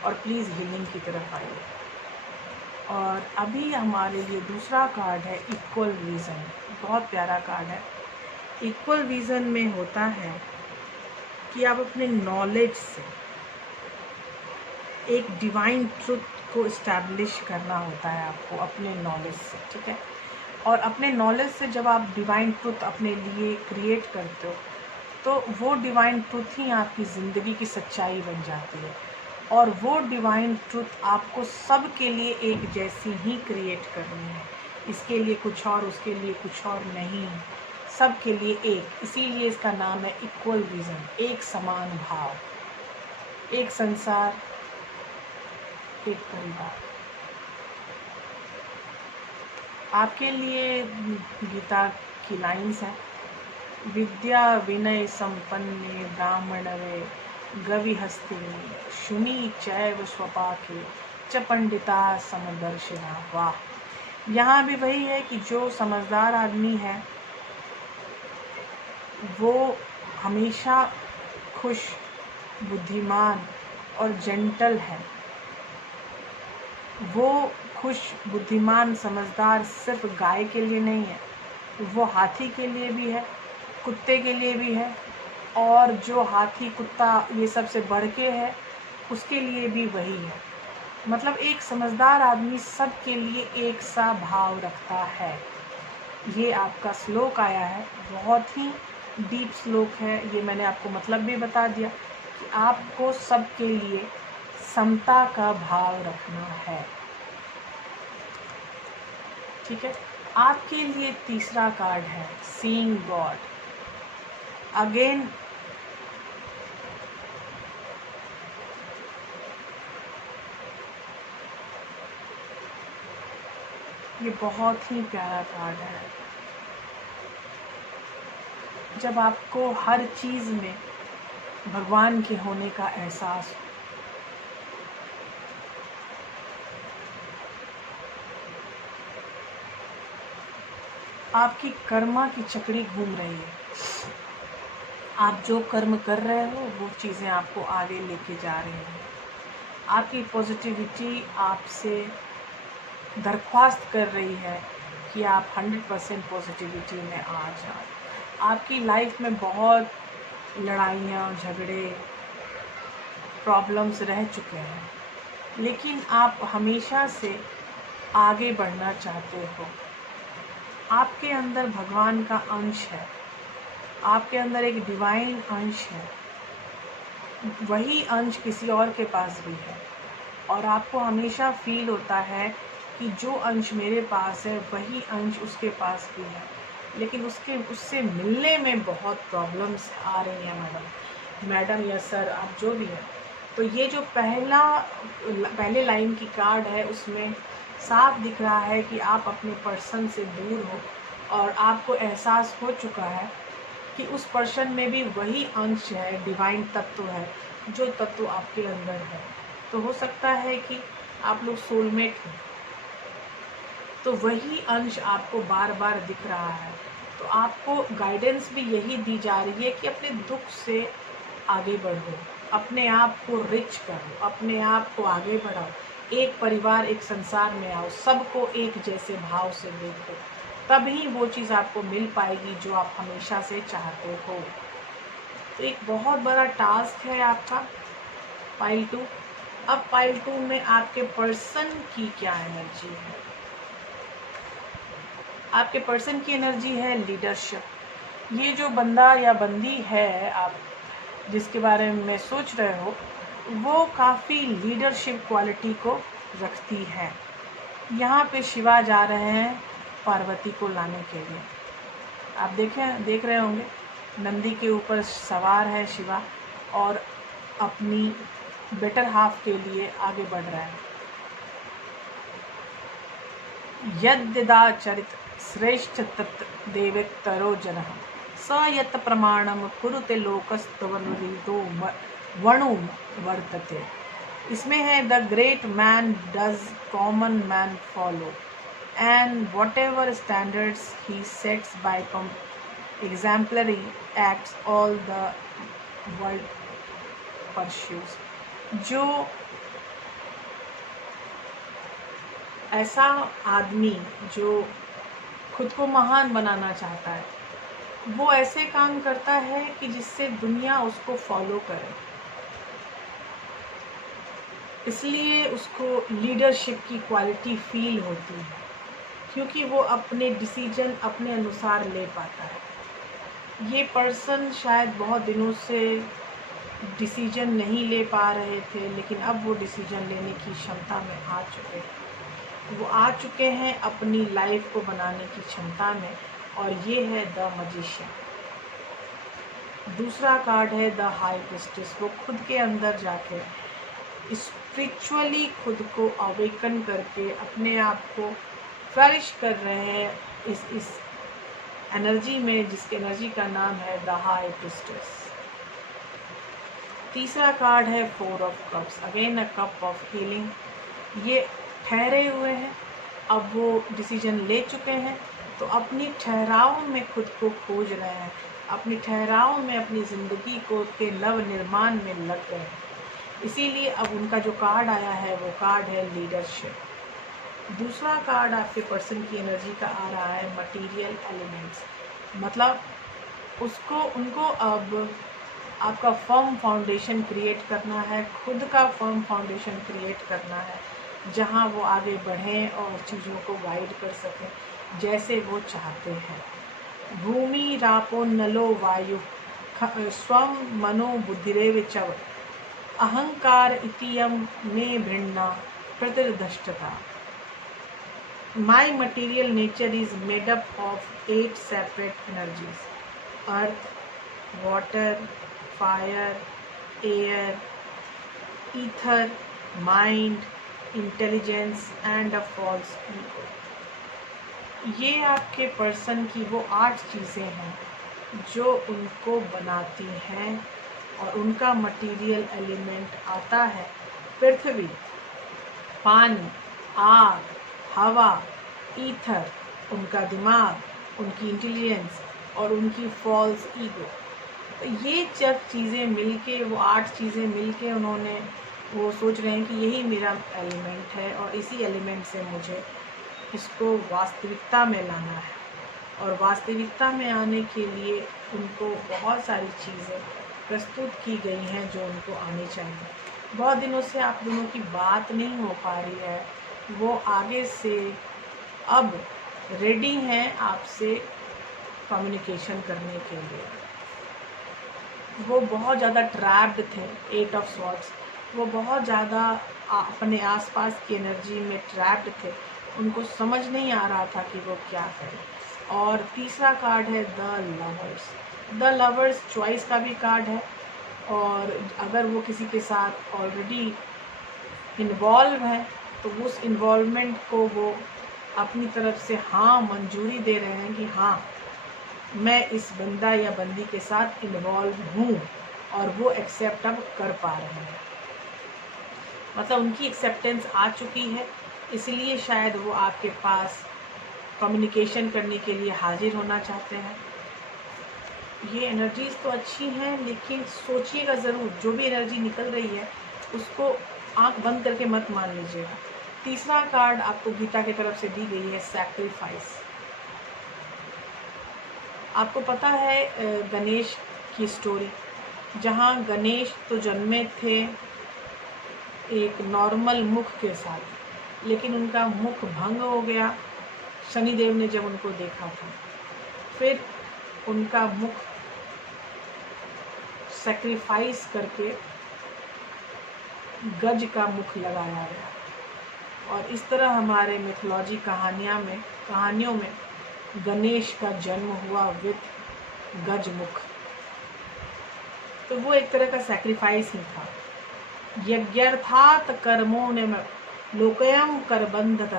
और प्लीज़ हीलिंग की तरफ आइए। और अभी हमारे लिए दूसरा कार्ड है इक्वल रीज़न। बहुत प्यारा कार्ड है। इक्वल रीज़न में होता है कि आप अपने नॉलेज से एक डिवाइन ट्रुथ को इस्टेब्लिश करना होता है आपको अपने नॉलेज से। ठीक है, और अपने नॉलेज से जब आप डिवाइन ट्रुथ अपने लिए क्रिएट करते हो, तो वो डिवाइन ट्रुथ ही आपकी ज़िंदगी की सच्चाई बन जाती है। और वो डिवाइन ट्रुथ आपको सब के लिए एक जैसी ही क्रिएट करनी है। इसके लिए कुछ और, उसके लिए कुछ और नहीं, सब के लिए एक। इसीलिए इसका नाम है इक्वल विज़न, एक समान भाव, एक संसार, एक परिवार। आपके लिए गीता की लाइन्स हैं, विद्या विनय संपन्ने ब्राह्मणवे गविहस्तिनी शुनि चैव स्वपाके च पंडिता समदर्शिना। वाह, यहाँ भी वही है कि जो समझदार आदमी है वो हमेशा खुश, बुद्धिमान और जेंटल है। वो खुश, बुद्धिमान, समझदार सिर्फ गाय के लिए नहीं है, वो हाथी के लिए भी है, कुत्ते के लिए भी है, और जो हाथी कुत्ता ये सबसे बढ़ के है उसके लिए भी वही है। मतलब एक समझदार आदमी सब के लिए एक सा भाव रखता है। ये आपका श्लोक आया है, बहुत ही डीप श्लोक है ये। मैंने आपको मतलब भी बता दिया कि आपको सब के लिए समता का भाव रखना है। ठीक है, आपके लिए तीसरा कार्ड है सीइंग गॉड। अगेन ये बहुत ही प्यारा कार्ड है। जब आपको हर चीज़ में भगवान के होने का एहसास हो, आपकी कर्मा की चक्री घूम रही है। आप जो कर्म कर रहे हो वो चीज़ें आपको आगे लेके जा रही हैं। आपकी पॉजिटिविटी आपसे दरख्वास्त कर रही है कि आप 100% पॉजिटिविटी में आ जाओ। आपकी लाइफ में बहुत लड़ाइयाँ, झगड़े, प्रॉब्लम्स रह चुके हैं, लेकिन आप हमेशा से आगे बढ़ना चाहते हो। आपके अंदर भगवान का अंश है, आपके अंदर एक डिवाइन अंश है, वही अंश किसी और के पास भी है। और आपको हमेशा फील होता है कि जो अंश मेरे पास है वही अंश उसके पास भी है। लेकिन उससे मिलने में बहुत प्रॉब्लम्स आ रही हैं मैडम या सर, आप जो भी हैं। तो ये जो पहले लाइन की कार्ड है, उसमें साफ दिख रहा है कि आप अपने पर्सन से दूर हो और आपको एहसास हो चुका है कि उस पर्सन में भी वही अंश है, डिवाइन तत्व है, जो तत्व आपके अंदर है। तो हो सकता है कि आप लोग सोलमेट हैं, तो वही अंश आपको बार बार दिख रहा है। तो आपको गाइडेंस भी यही दी जा रही है कि अपने दुख से आगे बढ़ो, अपने आप को रिच करो, अपने आप को आगे बढ़ाओ, एक परिवार, एक संसार में आओ, सबको एक जैसे भाव से देखो, तभी वो चीज़ आपको मिल पाएगी जो आप हमेशा से चाहते हो। तो एक बहुत बड़ा टास्क है आपका पाइल 2। अब पाइल 2 में आपके पर्सन की क्या एनर्जी है? आपके पर्सन की एनर्जी है लीडरशिप। ये जो बंदा या बंदी है आप जिसके बारे में सोच रहे हो, वो काफ़ी लीडरशिप क्वालिटी को रखती है। यहाँ पे शिवा जा रहे हैं पार्वती को लाने के लिए। आप देख रहे होंगे, नंदी के ऊपर सवार है शिवा और अपनी बेटर हाफ के लिए आगे बढ़ रहा है। यद्यदा चरित श्रेष्ठ तत् देवेत्तरो जनः स यत् प्रमाणम कुरुते लोकस्तवनुदीतो वणुम वर्तते। इसमें है the great man does common man follow and whatever standards he sets by exemplary acts all the world pursues। जो ऐसा आदमी जो खुद को महान बनाना चाहता है, वो ऐसे काम करता है कि जिससे दुनिया उसको फॉलो करे, इसलिए उसको लीडरशिप की क्वालिटी फील होती है, क्योंकि वो अपने डिसीजन अपने अनुसार ले पाता है। ये पर्सन शायद बहुत दिनों से डिसीजन नहीं ले पा रहे थे, लेकिन अब वो डिसीजन लेने की क्षमता में आ चुके हैं। वो आ चुके हैं अपनी लाइफ को बनाने की क्षमता में, और ये है द मैजिशियन। दूसरा कार्ड है द हाई प्रीस्टेस। वो खुद के अंदर जाके स्पिरिचुअली खुद को अवेकन करके अपने आप को फ्लरिश कर रहे हैं इस एनर्जी में, जिसकी एनर्जी का नाम है द हाई प्रीस्टेस। तीसरा कार्ड है 4 of cups, again a cup of healing. ये ठहरे हुए हैं, अब वो डिसीजन ले चुके हैं, तो अपनी ठहराव में खुद को खोज रहे हैं, अपनी ठहराव में अपनी ज़िंदगी को के नव निर्माण में लग गए हैं। इसीलिए अब उनका जो कार्ड आया है वो कार्ड है लीडरशिप। दूसरा कार्ड आपके पर्सन की एनर्जी का आ रहा है मटेरियल एलिमेंट्स, मतलब उनको अब आपका फर्म फाउंडेशन क्रिएट करना है, खुद का फर्म फाउंडेशन क्रिएट करना है, जहां वो आगे बढ़ें और चीज़ों को गाइड कर सकें जैसे वो चाहते हैं। भूमि रापो नलो वायु स्वम मनो बुद्धिरेव च अहंकार इतियम में भिन्ना प्रतिदष्टता। My material nature is made up of 8 separate energies: earth, water, fire, air, ether, mind, intelligence and a false ego। ये आपके पर्सन की वो 8 चीज़ें हैं जो उनको बनाती हैं, और उनका मटेरियल एलिमेंट आता है पृथ्वी, पानी, आग, हवा, ईथर, उनका दिमाग, उनकी इंटेलिजेंस और उनकी फॉल्स ईगो। तो ये जब चीज़ें मिलके, वो 8 चीज़ें मिलके वो सोच रहे हैं कि यही मेरा एलिमेंट है और इसी एलिमेंट से मुझे इसको वास्तविकता में लाना है। और वास्तविकता में आने के लिए उनको बहुत सारी चीज़ें प्रस्तुत की गई हैं जो उनको आनी चाहिए। बहुत दिनों से आप दोनों की बात नहीं हो पा रही है, वो आगे से अब रेडी हैं आपसे कम्युनिकेशन करने के लिए। वो बहुत ज़्यादा ट्रैप्ड थे, 8 ऑफ स्वॉर्ड्स, वो बहुत ज़्यादा अपने आसपास की एनर्जी में ट्रैप्ड थे, उनको समझ नहीं आ रहा था कि वो क्या करें। और तीसरा कार्ड है the lovers. The lovers choice का भी कार्ड है, और अगर वो किसी के साथ ऑलरेडी इन्वॉल्व है तो उस इन्वॉल्वमेंट को वो अपनी तरफ से हाँ मंजूरी दे रहे हैं कि हाँ मैं इस बंदा या बंदी के साथ इन्वॉल्व हूँ, और वो एक्सेप्ट अब कर पा रहे हैं। मतलब उनकी एक्सेप्टेंस आ चुकी है, इसलिए शायद वो आपके पास कम्युनिकेशन करने के लिए हाजिर होना चाहते हैं। ये एनर्जीज तो अच्छी हैं, लेकिन सोचिएगा ज़रूर, जो भी एनर्जी निकल रही है उसको आंख बंद करके मत मान लीजिएगा। तीसरा कार्ड आपको गीता की तरफ से दी गई है सैक्रिफाइस। आपको पता है गणेश की स्टोरी, जहाँ गणेश तो जन्मे थे एक नॉर्मल मुख के साथ, लेकिन उनका मुख भंग हो गया शनिदेव ने जब उनको देखा था। फिर उनका मुख सैक्रिफाइस करके गज का मुख लगाया गया, और इस तरह हमारे मिथोलॉजी कहानियों में गणेश का जन्म हुआ विद गज मुख। तो वो एक तरह का सैक्रिफाइस ही था। यज्ञर्थात कर्मो ने लोकयम करबंधत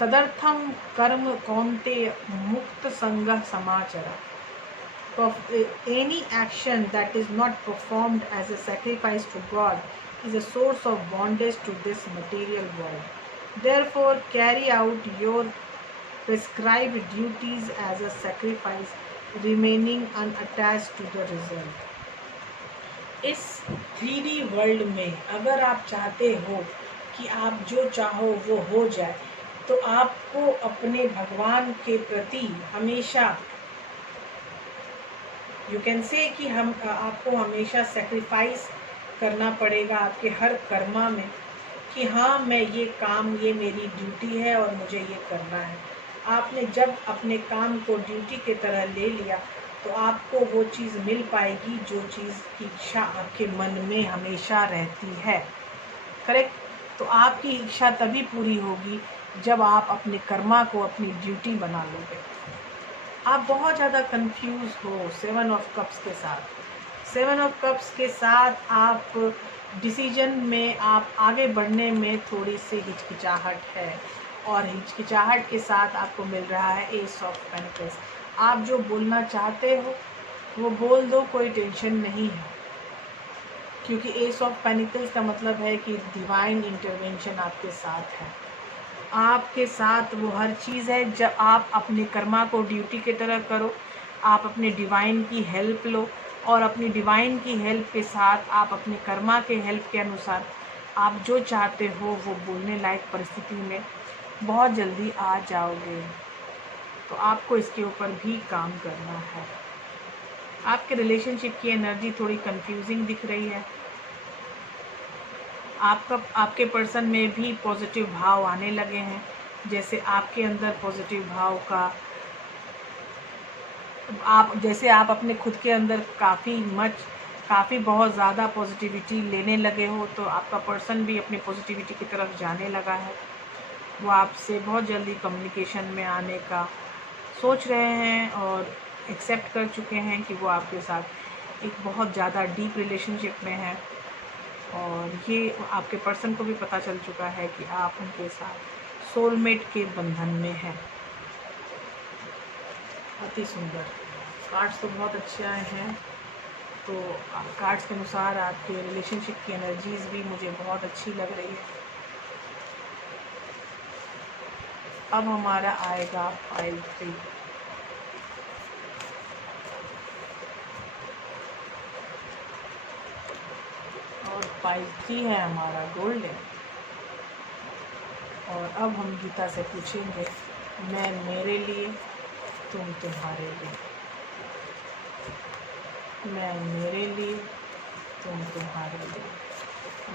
तदर्थम कर्म कौन्तेय मुक्त संगः समाचर। Any action that is not performed as a sacrifice to God is a source of bondage to this material world. Therefore, carry out your prescribed duties as a sacrifice, remaining unattached to the result. इस 3D world में अगर आप चाहते हो कि आप जो चाहो वो हो जाए, तो आपको अपने भगवान के प्रति हमेशा यू कैन से कि आपको हमेशा सेक्रीफाइस करना पड़ेगा आपके हर कर्मा में, कि हाँ मैं ये काम, ये मेरी ड्यूटी है और मुझे ये करना है। आपने जब अपने काम को ड्यूटी की तरह ले लिया तो आपको वो चीज़ मिल पाएगी जो चीज़ की इच्छा आपके मन में हमेशा रहती है। करेक्ट। तो आपकी इच्छा तभी पूरी होगी जब आप अपने कर्मा को अपनी ड्यूटी बना लोगे। आप बहुत ज़्यादा कंफ्यूज हो 7 ऑफ कप्स के साथ। 7 ऑफ कप्स के साथ आप डिसीजन में, आप आगे बढ़ने में थोड़ी सी हिचकिचाहट है, और हिचकिचाहट के साथ आपको मिल रहा है एस ऑफ पेंटिकल्स। आप जो बोलना चाहते हो वो बोल दो, कोई टेंशन नहीं है, क्योंकि एस ऑफ पेंटिकल्स का मतलब है कि डिवाइन इंटरवेंशन आपके साथ है। आपके साथ वो हर चीज़ है। जब आप अपने कर्मा को ड्यूटी की तरह करो, आप अपने डिवाइन की हेल्प लो, और अपनी डिवाइन की हेल्प के साथ आप अपने कर्मा के हेल्प के अनुसार आप जो चाहते हो वो बोलने लायक परिस्थिति में बहुत जल्दी आ जाओगे। तो आपको इसके ऊपर भी काम करना है। आपके रिलेशनशिप की एनर्जी थोड़ी कंफ्यूजिंग दिख रही है। आपके पर्सन में भी पॉजिटिव भाव आने लगे हैं, जैसे आपके अंदर पॉजिटिव भाव का आप अपने खुद के अंदर काफ़ी बहुत ज़्यादा पॉजिटिविटी लेने लगे हो, तो आपका पर्सन भी अपनी पॉजिटिविटी की तरफ जाने लगा है। वो आपसे बहुत जल्दी कम्युनिकेशन में आने का सोच रहे हैं और एक्सेप्ट कर चुके हैं कि वो आपके साथ एक बहुत ज़्यादा डीप रिलेशनशिप में है, और ये आपके पर्सन को भी पता चल चुका है कि आप उनके साथ सोलमेट के बंधन में हैं। अति सुंदर कार्ड्स तो बहुत अच्छे आए हैं। तो कार्ड्स के अनुसार आपके रिलेशनशिप की एनर्जीज भी मुझे बहुत अच्छी लग रही है। अब हमारा आएगा 5-3। और 5-3 है हमारा गोल्डन। और अब हम गीता से पूछेंगे, मैं मेरे लिए, तुम तुम्हारे लिए। मैं मेरे लिए, तुम तुम्हारे लिए।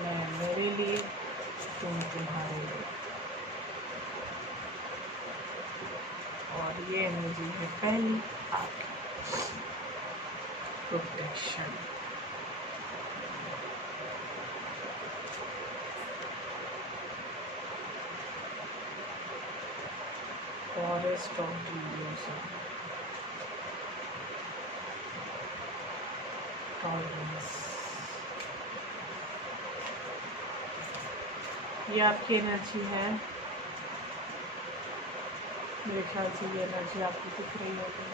मैं मेरे लिए, तुम तुम्हारे लिए। और ये एनर्जी है पहली आपकी protection. Forest of delusion, tolerance. ये आपकी एनर्जी है। मेरे ख्याल से ये एनर्जी आपको दिख रही होगी।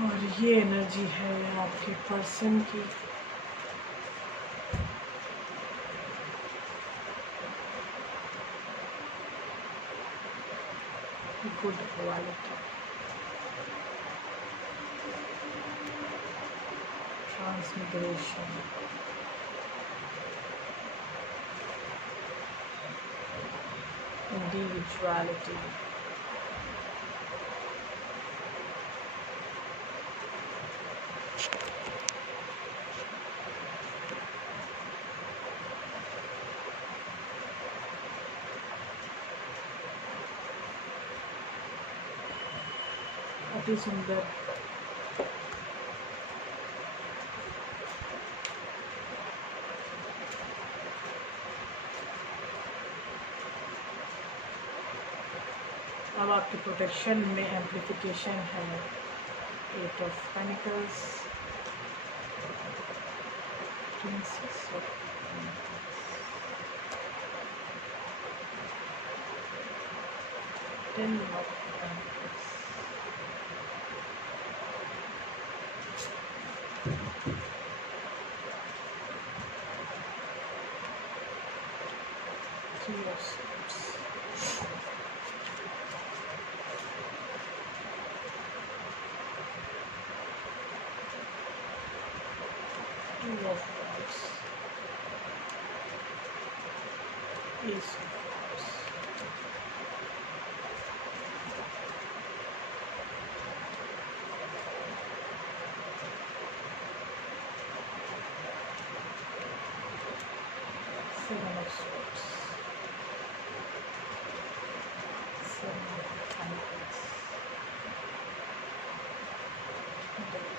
और ये एनर्जी है आपके पर्सन की। गुड क्वालिटी, ट्रांसमिग्रेशन, इंडिविजुअलिटी, अति सुंदर। अब आपकी प्रोटेक्शन में एम्प्लीफिकेशन है। 8 of pentacles, princess of pentacles, 10 of pentacles, Three of Swords, Two of Wands, Ace of Wands, Seven of Swords, Seven of Pentacles, Death,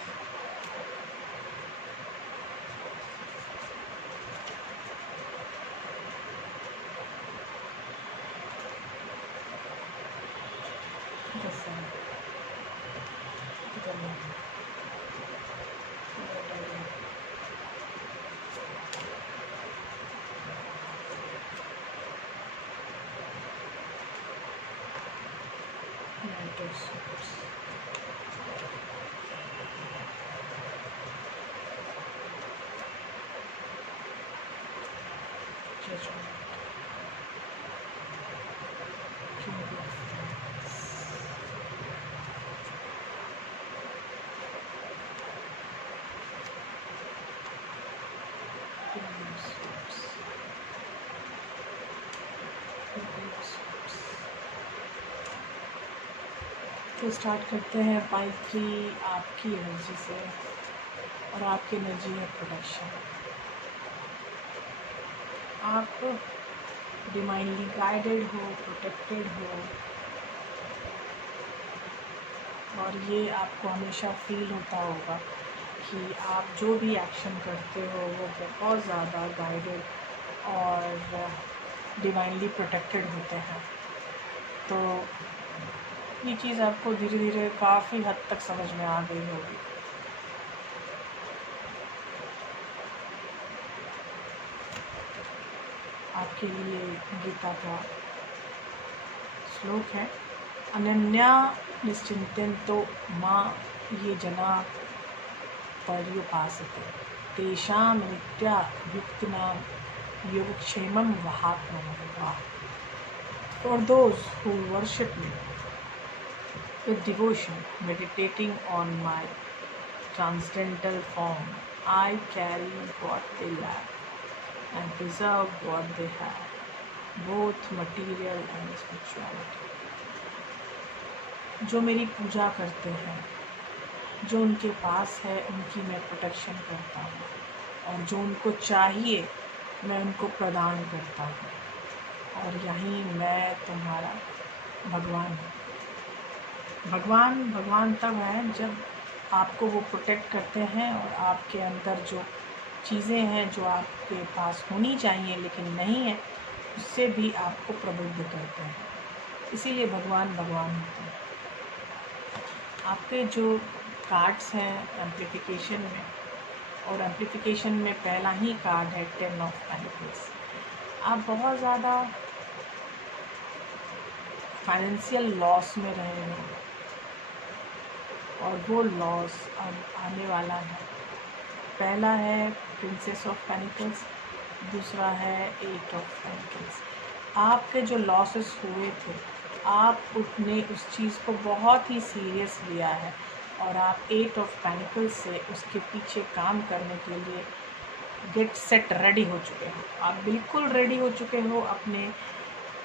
the Sun, the Moon, the Dragon, Knight of Swords, Judgment, King of Wands, Queen of Swords, Queen of Swords। तो start करते हैं pipe की आपकी energy से, और आपकी energy है protection. आप डिवाइनली गाइडेड हो, प्रोटेक्टेड हो, और ये आपको हमेशा फील होता होगा कि आप जो भी एक्शन करते हो वो बहुत ज़्यादा गाइडेड और डिवाइनली प्रोटेक्टेड होते हैं। तो ये चीज़ आपको धीरे धीरे काफ़ी हद तक समझ में आ गई होगी। आपके लिए गीता का श्लोक है, अनन्या निश्चिंतो माँ ये जना पर्युपासते तेषां नित्या युक्तिनां योगक्षेमं वहात्मनः। For those who worship me with devotion, meditating on my transcendental form, I carry what they lack and preserve what they have, both material and spirituality। जो मेरी पूजा करते हैं, जो उनके पास है उनकी मैं प्रोटेक्शन करता हूँ, और जो उनको चाहिए मैं उनको प्रदान करता हूँ, और यही मैं तुम्हारा भगवान हूँ। भगवान तब है जब आपको वो प्रोटेक्ट करते हैं और आपके अंदर जो चीज़ें हैं जो आपके पास होनी चाहिए लेकिन नहीं है, उससे भी आपको प्रबुद्ध करते हैं। इसीलिए भगवान भगवान होते हैं। आपके जो कार्ड्स हैं एम्प्लीफिकेशन में, और एम्प्लीफिकेशन में पहला ही कार्ड है 10 ऑफ पेंटिकल्स। आप बहुत ज़्यादा फाइनेंशियल लॉस में रहे हो और वो लॉस अब आने वाला है। पहला है प्रिंसेस ऑफ पेंटिकल्स, दूसरा है 8 ऑफ पेंटिकल्स। आपके जो लॉसेस हुए थे, आपने उस चीज़ को बहुत ही सीरियस लिया है और आप 8 ऑफ पेंटिकल्स से उसके पीछे काम करने के लिए गेट सेट रेडी हो चुके हो। आप बिल्कुल रेडी हो चुके हो अपने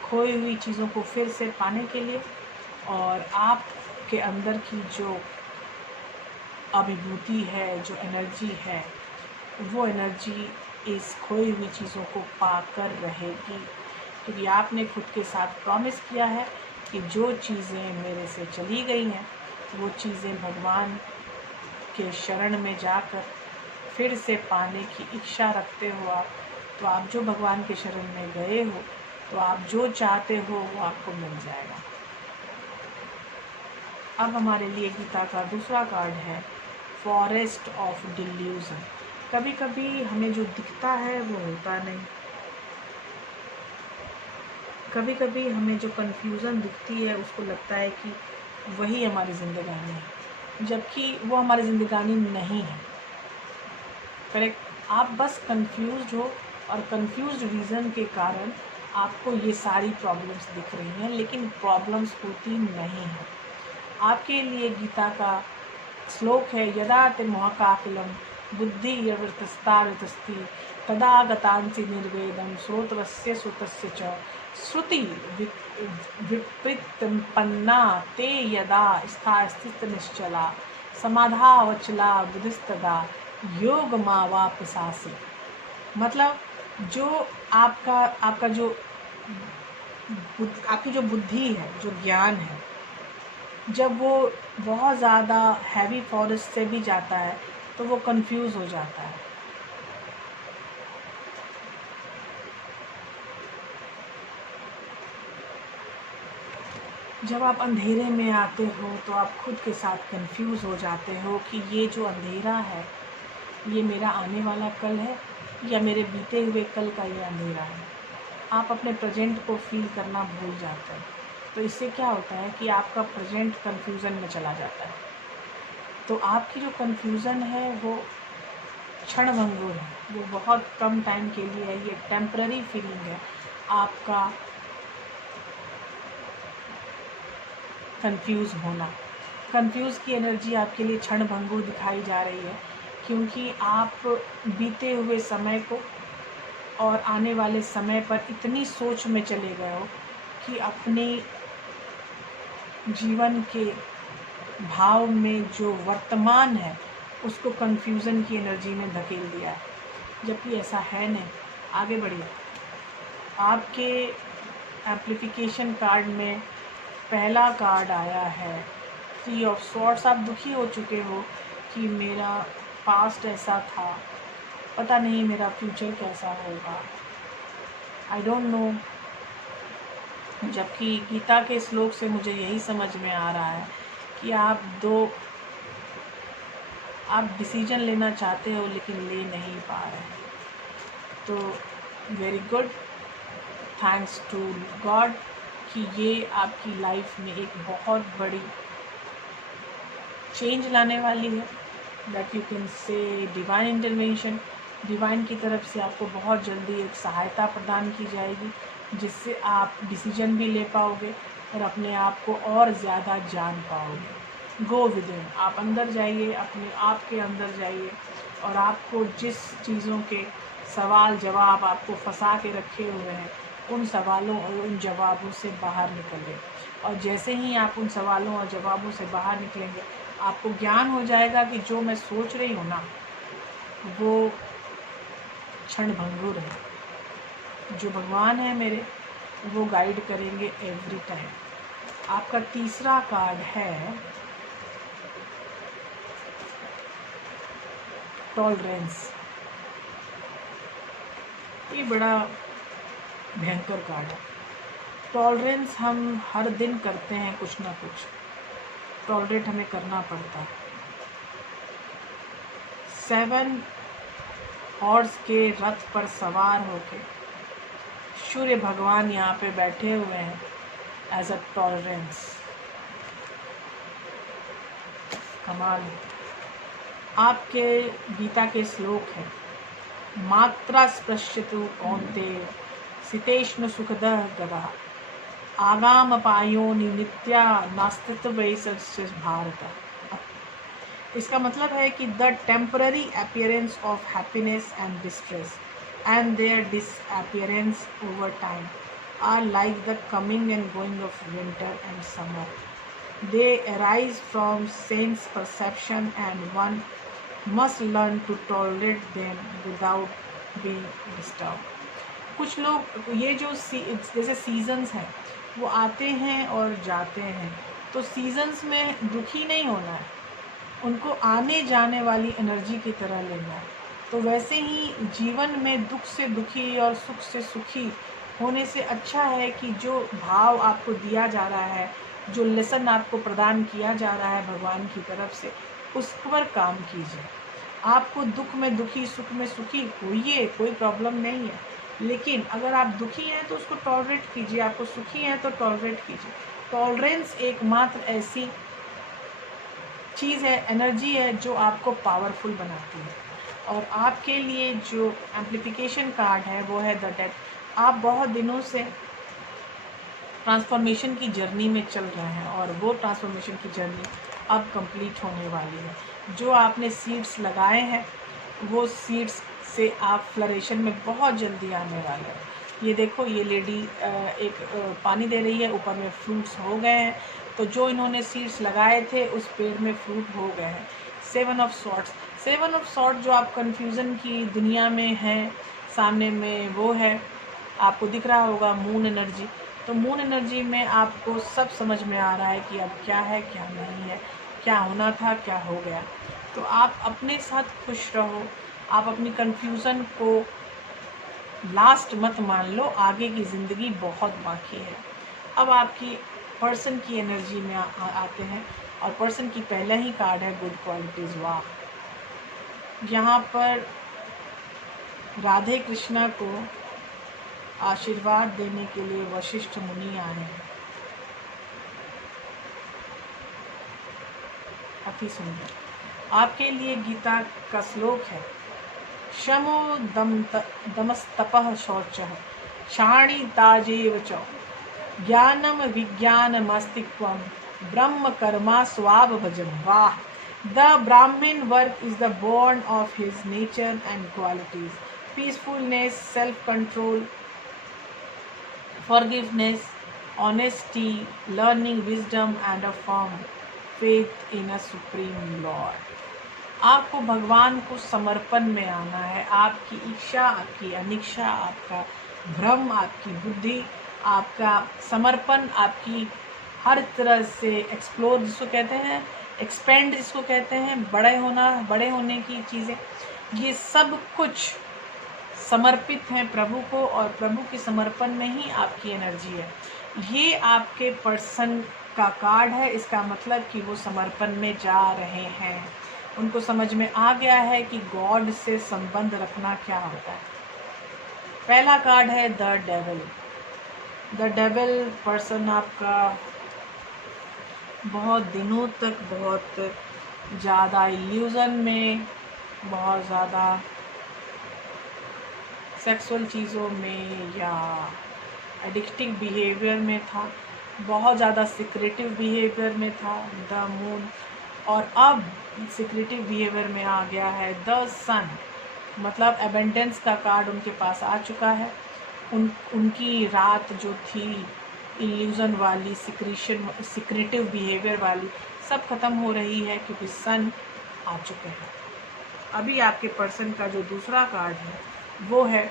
खोई हुई चीज़ों को फिर से पाने के लिए, और आपके अंदर की जो अभिभूति है, जो एनर्जी है, वो एनर्जी इस खोई हुई चीज़ों को पाकर रहेगी, क्योंकि आपने खुद के साथ प्रॉमिस किया है कि जो चीज़ें मेरे से चली गई हैं वो चीज़ें भगवान के शरण में जाकर फिर से पाने की इच्छा रखते हो आप। तो आप जो भगवान के शरण में गए हो, तो आप जो चाहते हो वो आपको मिल जाएगा। अब हमारे लिए गीता का दूसरा कार्ड है फॉरेस्ट ऑफ डिल्यूजन। कभी कभी हमें जो दिखता है वो होता नहीं, कभी कभी हमें जो कन्फ्यूज़न दिखती है उसको लगता है कि वही हमारी ज़िंदगानी है, जबकि वो हमारी ज़िंदगानी नहीं है। करेक्ट। आप बस कंफ्यूज्ड हो और कंफ्यूज्ड रीज़न के कारण आपको ये सारी प्रॉब्लम्स दिख रही हैं, लेकिन प्रॉब्लम्स होती नहीं हैं। आपके लिए गीता का श्लोक है यदा ते मोहकाकिलम बुद्धि यवृतस्तावृतस्ति तदा गतांसि निर्वेदम श्रोतवस्य सुतस्य च श्रुति विपरीतपन्ना ते यदा स्थास्थित निश्चला समाधावचला बुद्धिस्तदा योग मावापसासी। मतलब जो आपका जो आपकी जो बुद्धि है, जो ज्ञान है, जब वो बहुत ज़्यादा हैवी फॉरेस्ट से भी जाता है तो वो कंफ्यूज हो जाता है। जब आप अंधेरे में आते हो तो आप खुद के साथ कंफ्यूज हो जाते हो कि ये जो अंधेरा है ये मेरा आने वाला कल है या मेरे बीते हुए कल का ये अंधेरा है। आप अपने प्रेजेंट को फील करना भूल जाते हैं। तो इससे क्या होता है कि आपका प्रेजेंट कंफ्यूजन में चला जाता है। तो आपकी जो कंफ्यूजन है वो क्षणभंगुर है, वो बहुत कम टाइम के लिए है, ये टेम्पररी फीलिंग है आपका कंफ्यूज होना। कंफ्यूज की एनर्जी आपके लिए क्षणभंगुर दिखाई जा रही है, क्योंकि आप बीते हुए समय को और आने वाले समय पर इतनी सोच में चले गए हो कि अपने जीवन के भाव में जो वर्तमान है उसको कंफ्यूजन की एनर्जी ने धकेल दिया है, जबकि ऐसा है नहीं। आगे बढ़िए। आपके एम्प्लीफिकेशन कार्ड में पहला कार्ड आया है 3 ऑफ स्वॉर्ड्स। आप दुखी हो चुके हो कि मेरा पास्ट ऐसा था, पता नहीं मेरा फ्यूचर कैसा होगा, आई डोंट नो। जबकि गीता के श्लोक से मुझे यही समझ में आ रहा है कि आप डिसीजन लेना चाहते हो लेकिन ले नहीं पा रहे हैं। तो very good, thanks to God कि ये आपकी लाइफ में एक बहुत बड़ी चेंज लाने वाली है। That you can say divine intervention, divine की तरफ से आपको बहुत जल्दी एक सहायता प्रदान की जाएगी, जिससे आप डिसीजन भी ले पाओगे और अपने आप को और ज़्यादा जान पाओगे। गो विद इन, आप अंदर जाइए, अपने आप के अंदर जाइए और आपको जिस चीज़ों के सवाल जवाब आपको फंसा के रखे हुए हैं उन सवालों और उन जवाबों से बाहर निकलिए। और जैसे ही आप उन सवालों और जवाबों से बाहर निकलेंगे आपको ज्ञान हो जाएगा कि जो मैं सोच रही हूँ ना वो क्षणभंगुर है। जो भगवान है मेरे वो गाइड करेंगे एवरी टाइम। आपका तीसरा कार्ड है टॉलरेंस, ये बड़ा भयंकर कार्ड है। टॉलरेंस हम हर दिन करते हैं, कुछ ना कुछ टॉलरेट हमें करना पड़ता है। 7 हॉर्स के रथ पर सवार होके सूर्य भगवान यहाँ पे बैठे हुए हैं एज अ टॉलरेंस। कमाल। आपके गीता के श्लोक है, मात्रा स्पृश्यतु कौन्तेय सितेष्णु सुखदः गदा आगाम पायो नित्या नास्तित्व भारत। इसका मतलब है कि the temporary appearance of happiness and distress and their disappearance over time are like the coming and going of winter and summer. They arise from sense perception and one must learn to tolerate them without being disturbed. कुछ लोग ये जो जैसे seasons हैं वो आते हैं और जाते हैं, तो सीजन्स में दुखी नहीं होना है, उनको आने जाने वाली एनर्जी की तरह लेना है। तो वैसे ही जीवन में दुख से दुखी और सुख से सुखी होने से अच्छा है कि जो भाव आपको दिया जा रहा है, जो लेसन आपको प्रदान किया जा रहा है भगवान की तरफ से, उस पर काम कीजिए। आपको दुख में दुखी, सुख में सुखी होइए, कोई प्रॉब्लम नहीं है, लेकिन अगर आप दुखी हैं तो उसको टॉलरेट कीजिए, आपको सुखी हैं तो टॉलरेट कीजिए। टॉलरेंस एकमात्र ऐसी चीज़ है, एनर्जी है जो आपको पावरफुल बनाती है। और आपके लिए जो एम्प्लीफिकेशन कार्ड है वो है द डेथ। आप बहुत दिनों से ट्रांसफॉर्मेशन की जर्नी में चल रहे हैं और वो ट्रांसफॉर्मेशन की जर्नी अब कंप्लीट होने वाली है। जो आपने सीड्स लगाए हैं वो सीड्स से आप फ्लरेशन में बहुत जल्दी आने वाले हैं। ये देखो, ये लेडी एक पानी दे रही है, ऊपर में फ्रूट्स हो गए हैं, तो जो इन्होंने सीड्स लगाए थे उस पेड़ में फ्रूट हो गए हैं। 7 ऑफ सॉर्ट्स, 7 ऑफ सॉर्ट जो आप कन्फ्यूज़न की दुनिया में हैं, सामने में वो है, आपको दिख रहा होगा मून एनर्जी। तो मून एनर्जी में आपको सब समझ में आ रहा है कि अब क्या है क्या नहीं है, क्या होना था क्या हो गया। तो आप अपने साथ खुश रहो, आप अपनी कन्फ्यूज़न को लास्ट मत मान लो, आगे की ज़िंदगी बहुत बाकी है। अब आपकी पर्सन की एनर्जी में आते हैं और पर्सन की पहला ही कार्ड है गुड क्वालिटीज़। वाह, यहाँ पर राधे कृष्णा को आशीर्वाद देने के लिए वशिष्ठ मुनि आए हैं। अति सुंदर। आपके लिए गीता का श्लोक है, शमो दमस्तपः शौचः शाणिताजेव च ज्ञानम विज्ञानमस्तित्वं ब्रह्म कर्मा स्वावभजम। वाह, द ब्राह्मण work is the born of his nature and qualities, peacefulness, self control, forgiveness, honesty, learning wisdom and a firm faith in a supreme Lord. आपको भगवान को समर्पण में आना है। आपकी इच्छा, आपकी अनिच्छा, आपका भ्रम, आपकी बुद्धि, आपका समर्पण, आपकी हर तरह से एक्सप्लोर जिसको कहते हैं, एक्सपेंड जिसको कहते हैं, बड़े होने की चीज़ें, ये सब कुछ समर्पित हैं प्रभु को, और प्रभु के समर्पण में ही आपकी एनर्जी है। ये आपके पर्सन का कार्ड है, इसका मतलब कि वो समर्पण में जा रहे हैं, उनको समझ में आ गया है कि गॉड से संबंध रखना क्या होता है। पहला कार्ड है the devil. The devil person आपका बहुत दिनों तक बहुत ज़्यादा इल्यूज़न में, बहुत ज़्यादा सेक्सुअल चीज़ों में या एडिक्टिव बिहेवियर में था, बहुत ज़्यादा सिक्रेटिव बिहेवियर में था द मून, और अब सिक्रेटिव बिहेवियर में आ गया है द सन। मतलब एबेंडेंस का कार्ड उनके पास आ चुका है। उनकी रात जो थी इल्यूज़न वाली, सिक्रेटिव बिहेवियर वाली, सब ख़त्म हो रही है क्योंकि सन आ चुके हैं। अभी आपके पर्सन का जो दूसरा कार्ड है वो है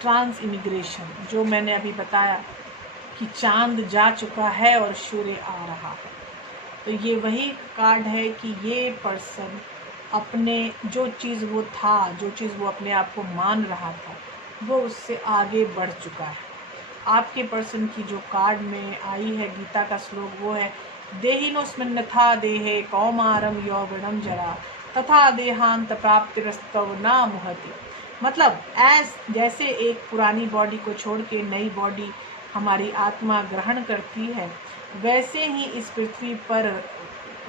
ट्रांस इमिग्रेशन, जो मैंने अभी बताया कि चांद जा चुका है और सूर्य आ रहा है। तो ये वही कार्ड है कि ये पर्सन अपने जो चीज़ वो था, जो चीज़ वो अपने आप को मान रहा था, वो उससे आगे बढ़ चुका है। आपके पर्सन की जो कार्ड में आई है गीता का श्लोक वो है, देहिनोस्मिन् यथा देहे कौमारम यौवनम जरा तथा देहांत प्राप्तिरस्तव ना मुहति। मतलब जैसे एक पुरानी बॉडी को छोड़ के नई बॉडी हमारी आत्मा ग्रहण करती है, वैसे ही इस पृथ्वी पर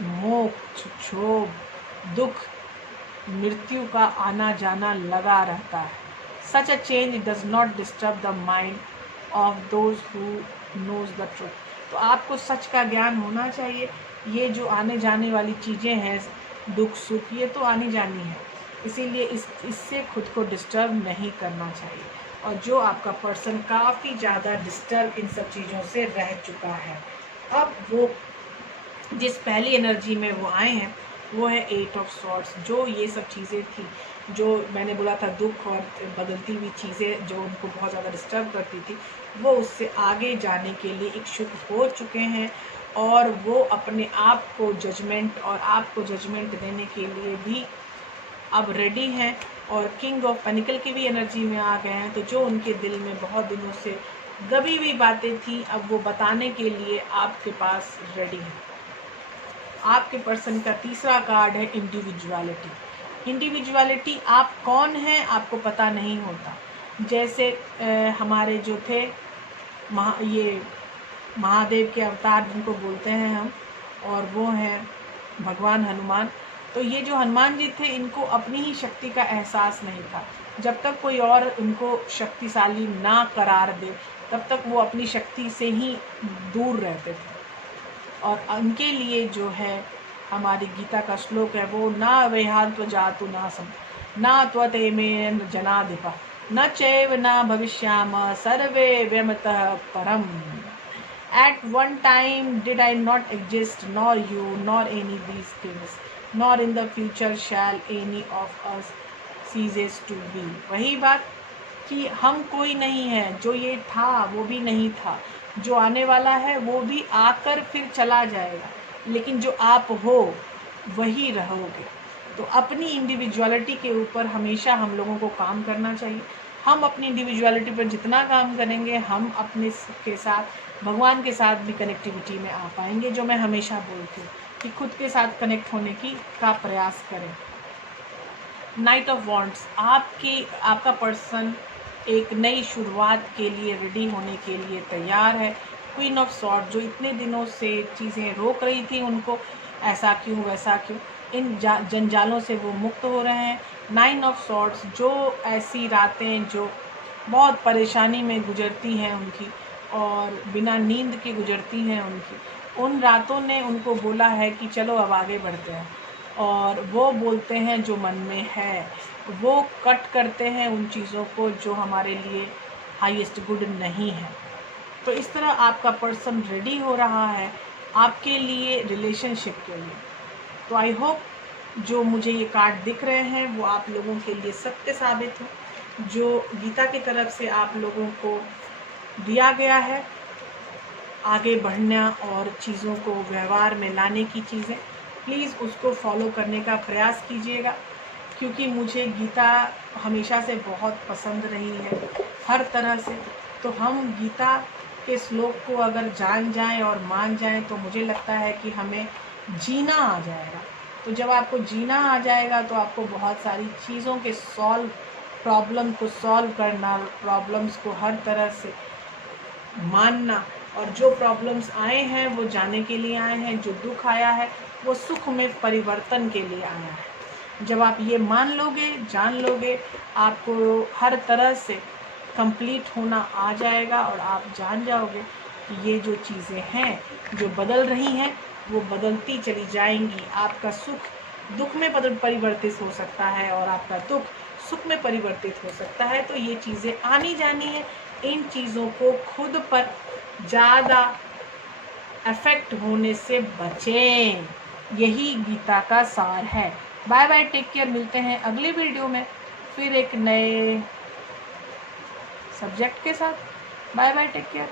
मोक्ष, क्षोभ, दुख, मृत्यु का आना जाना लगा रहता है। सच a change does not disturb the mind of those who knows the truth. तो आपको सच का ज्ञान होना चाहिए। ये जो आने जाने वाली चीज़ें हैं, दुख सुख, ये तो आनी जानी है, इसीलिए इससे खुद को डिस्टर्ब नहीं करना चाहिए। और जो आपका पर्सन काफ़ी ज़्यादा डिस्टर्ब इन सब चीज़ों से रह चुका है, अब वो जिस पहली एनर्जी में वो आए हैं वो है 8 ऑफ सॉर्ड्स। जो ये सब चीज़ें थी, जो मैंने बोला था दुख और बदलती हुई चीज़ें जो उनको बहुत ज़्यादा डिस्टर्ब करती थी, वो उससे आगे जाने के लिए इच्छुक हो चुके हैं और वो अपने आप को जजमेंट और आपको जजमेंट देने के लिए भी अब रेडी हैं। और किंग ऑफ पेनिकल की भी एनर्जी में आ गए हैं। तो जो उनके दिल में बहुत दिनों से दबी हुई बातें थी, अब वो बताने के लिए आपके पास रेडी है। आपके पर्सन का तीसरा कार्ड है इंडिविजुअलिटी। इंडिविजुअलिटी, आप कौन हैं आपको पता नहीं होता। जैसे हमारे जो थे ये महादेव के अवतार जिनको बोलते हैं हम, और वो हैं भगवान हनुमान। तो ये जो हनुमान जी थे, इनको अपनी ही शक्ति का एहसास नहीं था। जब तक कोई और उनको शक्तिशाली ना करार दे, तब तक वो अपनी शक्ति से ही दूर रहते थे। और उनके लिए जो है हमारी गीता का श्लोक है वो, ना वेहात्व जातु नासम ना त्वते में जनाधिपा न चैव न भविष्याम सर्वे व्यमतः परम। At one time did I not exist, nor you, nor any these things, nor in the future shall any of us ceases to be। वही बात कि हम कोई नहीं है, जो ये था वो भी नहीं था, जो आने वाला है वो भी आकर फिर चला जाएगा, लेकिन जो आप हो वही रहोगे। तो अपनी इंडिविजुअलिटी के ऊपर हमेशा हम लोगों को काम करना चाहिए। हम अपनी इंडिविजुअलिटी पर जितना काम करेंगे, हम अपने के साथ, भगवान के साथ भी कनेक्टिविटी में आ पाएंगे। जो मैं हमेशा बोलती हूँ कि खुद के साथ कनेक्ट होने का प्रयास करें। नाइट ऑफ वॉन्ड्स, आपका पर्सन एक नई शुरुआत के लिए रेडी होने के लिए तैयार है। क्वीन ऑफ सॉर्ड, जो इतने दिनों से चीज़ें रोक रही थी उनको, ऐसा क्यों वैसा क्यों, इन जंजालों से वो मुक्त हो रहे हैं। 9 ऑफ सॉर्ड्स, जो ऐसी रातें जो बहुत परेशानी में गुजरती हैं उनकी, और बिना नींद के गुजरती हैं उनकी, उन रातों ने उनको बोला है कि चलो अब आगे बढ़ते हैं। और वो बोलते हैं जो मन में है, वो कट करते हैं उन चीज़ों को जो हमारे लिए हाईएस्ट गुड नहीं है। तो इस तरह आपका पर्सन रेडी हो रहा है आपके लिए, रिलेशनशिप के लिए। तो आई होप जो मुझे ये कार्ड दिख रहे हैं वो आप लोगों के लिए सत्य साबित हो। जो गीता की तरफ से आप लोगों को दिया गया है आगे बढ़ना और चीज़ों को व्यवहार में लाने की चीज़ें, प्लीज़ उसको फॉलो करने का प्रयास कीजिएगा, क्योंकि मुझे गीता हमेशा से बहुत पसंद रही है हर तरह से। तो हम गीता के श्लोक को अगर जान जाएं और मान जाएं तो मुझे लगता है कि हमें जीना आ जाएगा। तो जब आपको जीना आ जाएगा तो आपको बहुत सारी चीज़ों के प्रॉब्लम को सॉल्व करना, प्रॉब्लम्स को हर तरह से मानना, और जो प्रॉब्लम्स आए हैं वो जाने के लिए आए हैं, जो दुख आया है वो सुख में परिवर्तन के लिए आया है। जब आप ये मान लोगे, जान लोगे, आपको हर तरह से कंप्लीट होना आ जाएगा और आप जान जाओगे कि ये जो चीज़ें हैं जो बदल रही हैं वो बदलती चली जाएंगी। आपका सुख दुख में परिवर्तित हो सकता है और आपका दुख सुख में परिवर्तित हो सकता है। तो ये चीज़ें आनी जानी है। इन चीज़ों को खुद पर ज़्यादा अफेक्ट होने से बचें, यही गीता का सार है। Bye bye, take care. मिलते हैं अगली वीडियो में फिर एक नए सब्जेक्ट के साथ। Bye bye, take care.